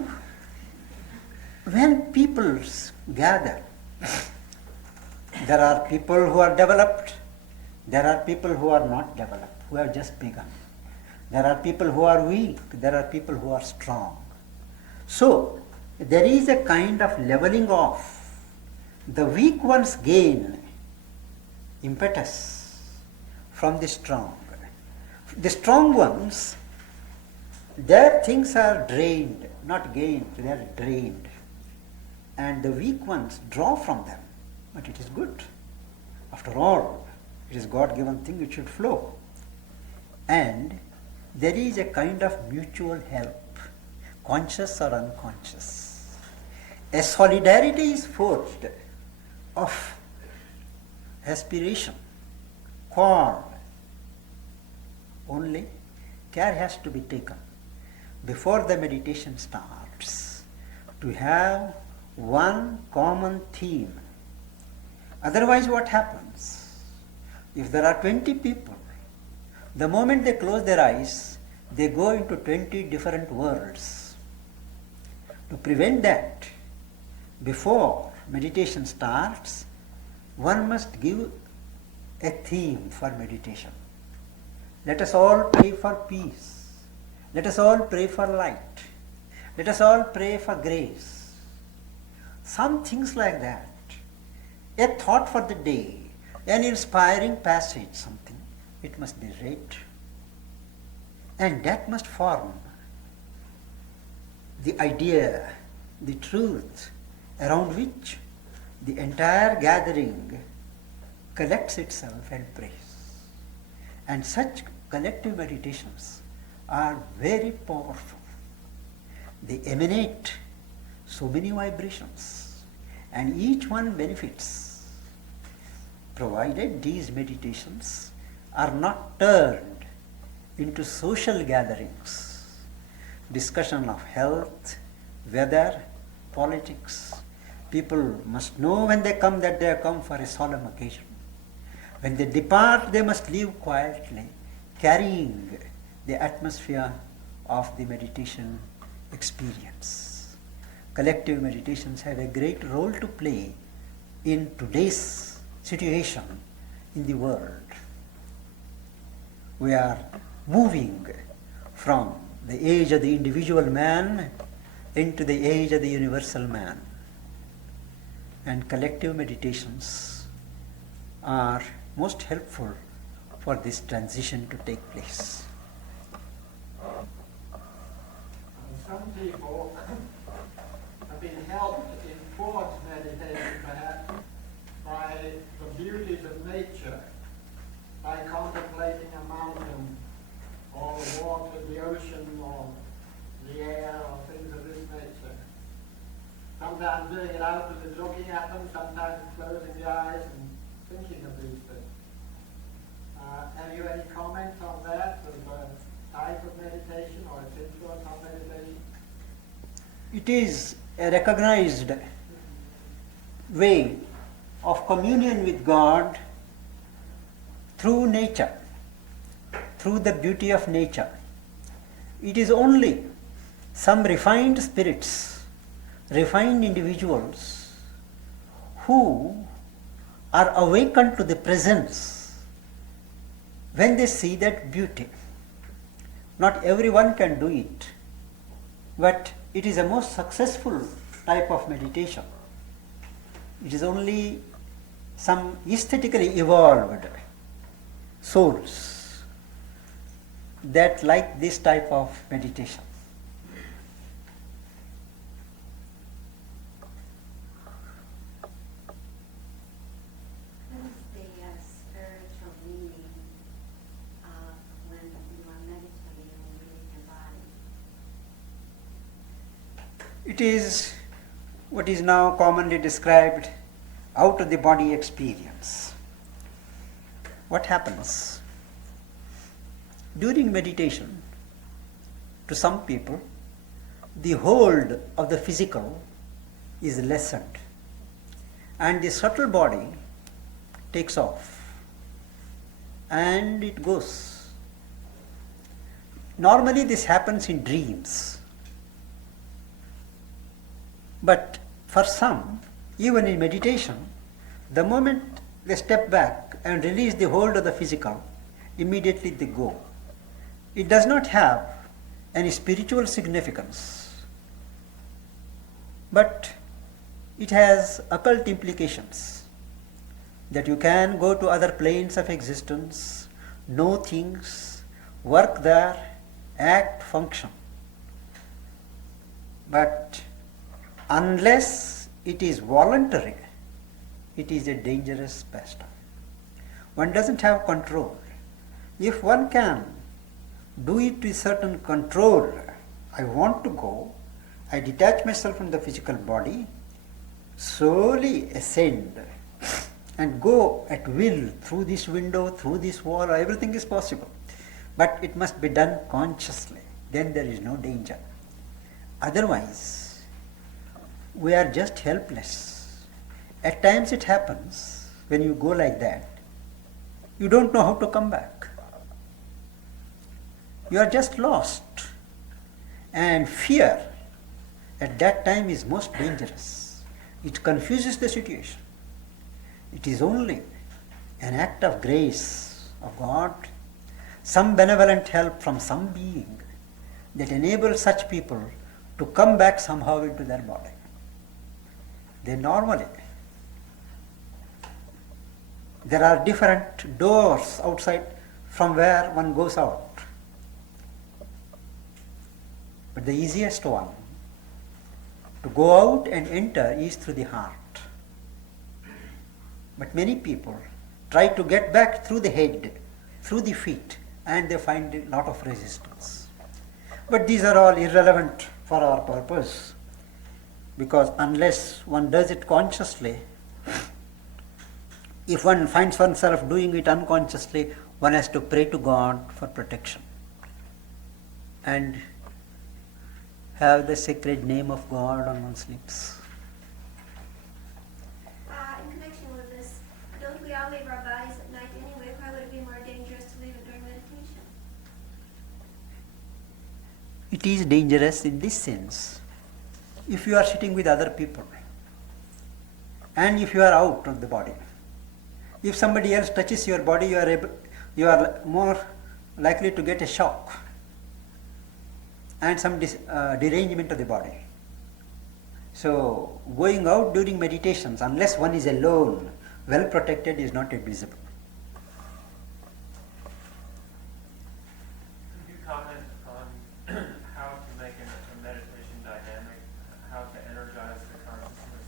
when peoples gather, there are people who are developed, there are people who are not developed, who have just begun. There are people who are weak, there are people who are strong. So, there is a kind of leveling off. The weak ones gain impetus from the strong. The strong ones, their things are drained, not gained, they are drained. And the weak ones draw from them. But it is good. After all, it is God-given thing, it should flow. And there is a kind of mutual help, conscious or unconscious. A solidarity is forged of aspiration, call. Only care has to be taken before the meditation starts to have one common theme. Otherwise, what happens? If there are 20 people, the moment they close their eyes, they go into 20 different worlds. To prevent that, before meditation starts, one must give a theme for meditation. Let us all pray for peace. Let us all pray for light. Let us all pray for grace. Some things like that. A thought for the day, an inspiring passage, something. It must be read. And that must form the idea, the truth, around which the entire gathering collects itself and prays. And such collective meditations are very powerful. They emanate so many vibrations, and each one benefits, provided these meditations are not turned into social gatherings, discussion of health, weather, politics. People must know when they come that they have come for a solemn occasion. When they depart, they must leave quietly, carrying the atmosphere of the meditation experience. Collective meditations have a great role to play in today's situation in the world. We are moving from the age of the individual man into the age of the universal man. And collective meditations are most helpful for this transition to take place. Some people have been helped in towards meditation perhaps by the beauties of nature, by contemplating a mountain or the water, the ocean, or the air, or things of this nature. Sometimes doing it out as looking at them, sometimes closing the eyes and thinking of these things. Have you any comments on that, of a type of meditation or its influence on meditation? It is a recognized way of communion with God through nature, through the beauty of nature. It is only some refined spirits, refined individuals who are awakened to the presence when they see that beauty. Not everyone can do it, but it is a most successful type of meditation. It is only some aesthetically evolved souls that like this type of meditation. What is the spiritual meaning of when you are meditating and moving your body? It is what is now commonly described out of the body experience. What happens? During meditation, to some people, the hold of the physical is lessened and the subtle body takes off and it goes. Normally this happens in dreams. But for some, even in meditation, the moment they step back and release the hold of the physical, immediately they go. It does not have any spiritual significance, but it has occult implications that you can go to other planes of existence, know things, work there, act, function. But unless it is voluntary, it is a dangerous pastime. One doesn't have control. If one can do it with certain control, I want to go, I detach myself from the physical body, slowly ascend and go at will through this window, through this wall, everything is possible. But it must be done consciously, then there is no danger. Otherwise, we are just helpless. At times it happens, when you go like that, you don't know how to come back. You are just lost. And fear at that time is most dangerous. It confuses the situation. It is only an act of grace of God, some benevolent help from some being that enables such people to come back somehow into their body. They normally, there are different doors outside from where one goes out. But the easiest one to go out and enter is through the heart. But many people try to get back through the head, through the feet, and they find a lot of resistance. But these are all irrelevant for our purpose, because unless one does it consciously, if one finds oneself doing it unconsciously, one has to pray to God for protection and have the sacred name of God on one's lips. In connection with this, don't we all leave our bodies at night anyway? Why would it be more dangerous to leave it during meditation? It is dangerous in this sense. If you are sitting with other people and if you are out of the body, if somebody else touches your body, you are more likely to get a shock and some derangement of the body. So going out during meditations, unless one is alone, well protected, is not advisable. Could you comment on how to make a meditation dynamic, how to energize the consciousness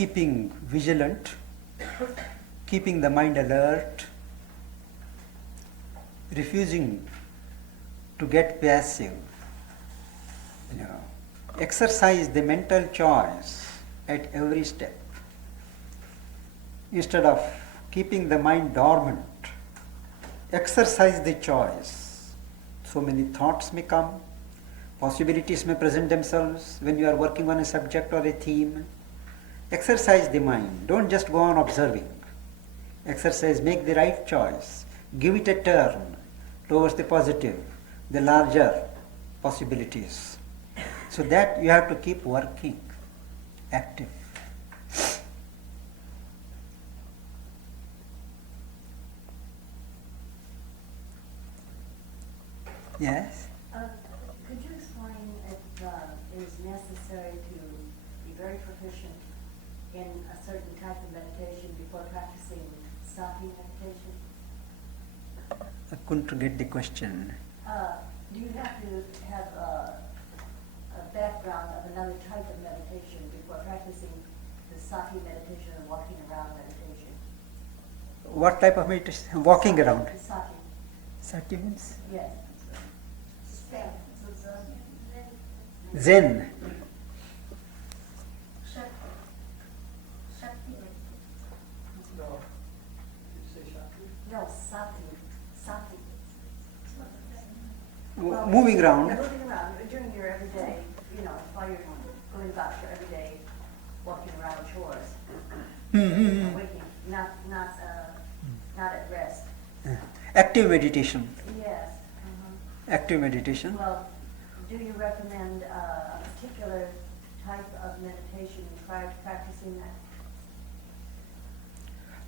keeping vigilant, keeping the mind alert, refusing to get passive. Exercise the mental choice at every step. Instead of keeping the mind dormant, exercise the choice. So many thoughts may come, possibilities may present themselves when you are working on a subject or a theme. Exercise the mind. Don't just go on observing. Exercise, make the right choice. Give it a turn towards the positive, the larger possibilities. So that you have to keep working, active. Yes? Could you explain if it is necessary to be very proficient in a certain type of meditation before practicing sati meditation? I couldn't get the question. Do you have to have a background of another type of meditation before practicing the sati meditation and walking around meditation? What type of meditation? Walking around. Sati. Sati means? Yes. Zen. No, sati. Sati. Moving around. Moving around during your everyday, while you're going about your everyday walking around chores. Waking, not at rest. Active meditation. Yes. Active meditation. Well, do you recommend a particular type of meditation prior to practicing that?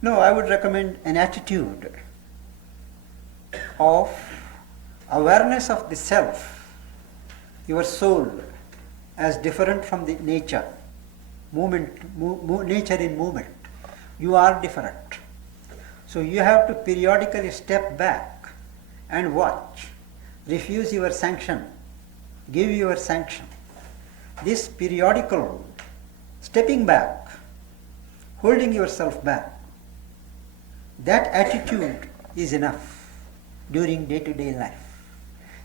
No, I would recommend an attitude of awareness of the self, your soul, as different from the nature, nature in movement. You are different. So you have to periodically step back and watch. Refuse your sanction. Give your sanction. This periodical stepping back, holding yourself back, that attitude is enough during day-to-day life.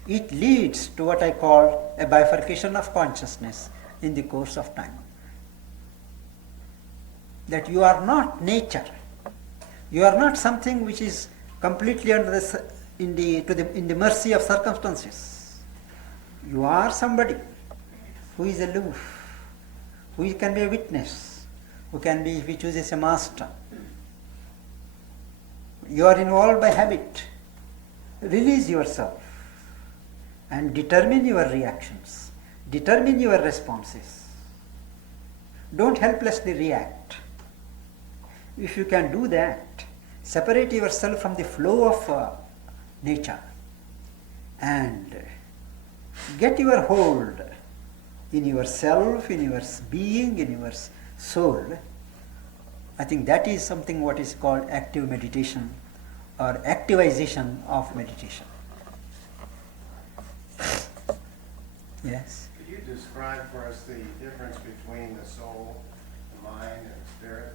It leads to what I call a bifurcation of consciousness in the course of time. That you are not nature. You are not something which is completely under in the mercy of circumstances. You are somebody who is aloof, who can be a witness, who can be, if he chooses, a master. You are involved by habit. Release yourself and determine your reactions, determine your responses. Don't helplessly react. If you can do that, separate yourself from the flow of nature and get your hold in yourself, in your being, in your soul. I think that is something what is called active meditation or activization of meditation. Yes? Could you describe for us the difference between the soul, the mind, and the spirit?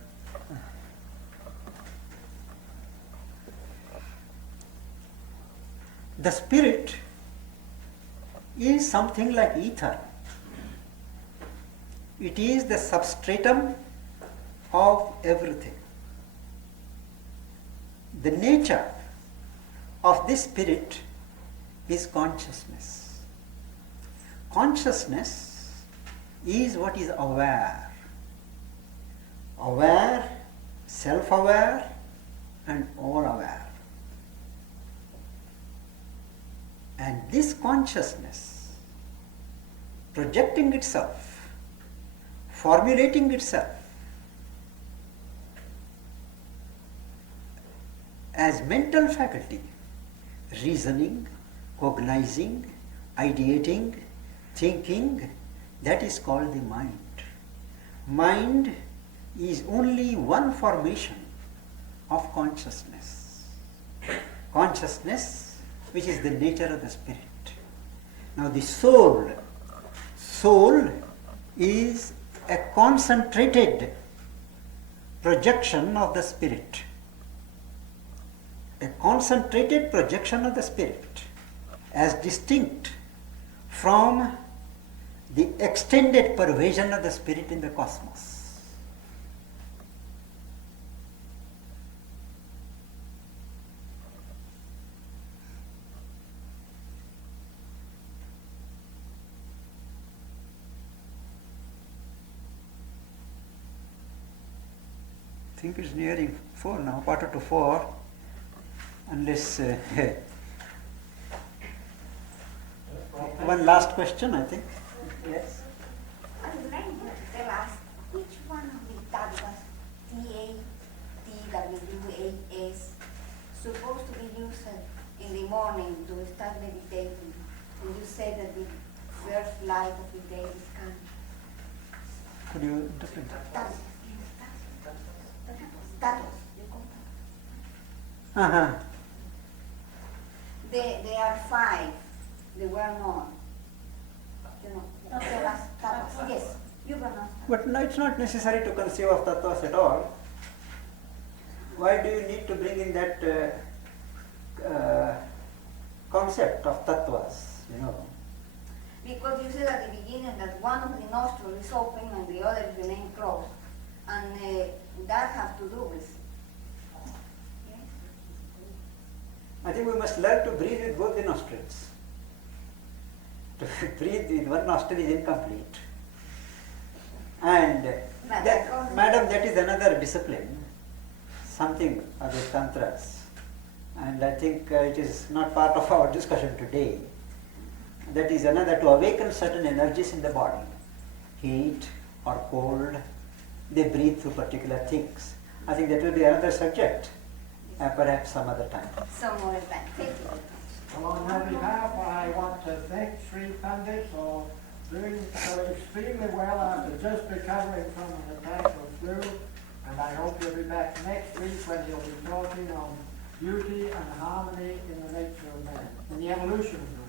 The spirit is something like ether. It is the substratum of everything. The nature of this spirit is consciousness. Consciousness is what is aware. Aware, self-aware, and all-aware. And this consciousness, projecting itself, formulating itself as mental faculty, reasoning, cognizing, ideating, thinking, that is called the mind. Mind is only one formation of consciousness. Consciousness, which is the nature of the spirit. Now the soul is a concentrated projection of the spirit, a concentrated projection of the spirit as distinct from the extended pervasion of the spirit in the cosmos. I think it's nearing 4 now, 3:45, unless one last question, I think. Yes. I would like you to tell us which one of the tattvas, TATWA, is supposed to be used in the morning to start meditating. And you say that the first light of the day is coming. Could you interpret that? Tattvas, you call them. Uh-huh. There are 5. They were more. You know, tell us tattvas. Yes, you pronounce tattvas. But no, it's not necessary to conceive of tattvas at all. Why do you need to bring in that concept of tattvas, you know? Because you said at the beginning that one of the nostrils is open and the other remain closed. And that has to do with. Yes? I think we must learn to breathe with both the nostrils. To breathe with one nostril is incomplete. And madam, that is another discipline, something of the tantras. And I think it is not part of our discussion today. That is another, to awaken certain energies in the body, heat or cold. They breathe through particular things. I think that will be another subject, perhaps some other time. Some more time. Thank you very much. Well, on your behalf, I want to thank Sri Pandit for doing so extremely well after just recovering from an attack of flu. And I hope you'll be back next week when you'll be talking on beauty and harmony in the nature of man, in the evolution of man.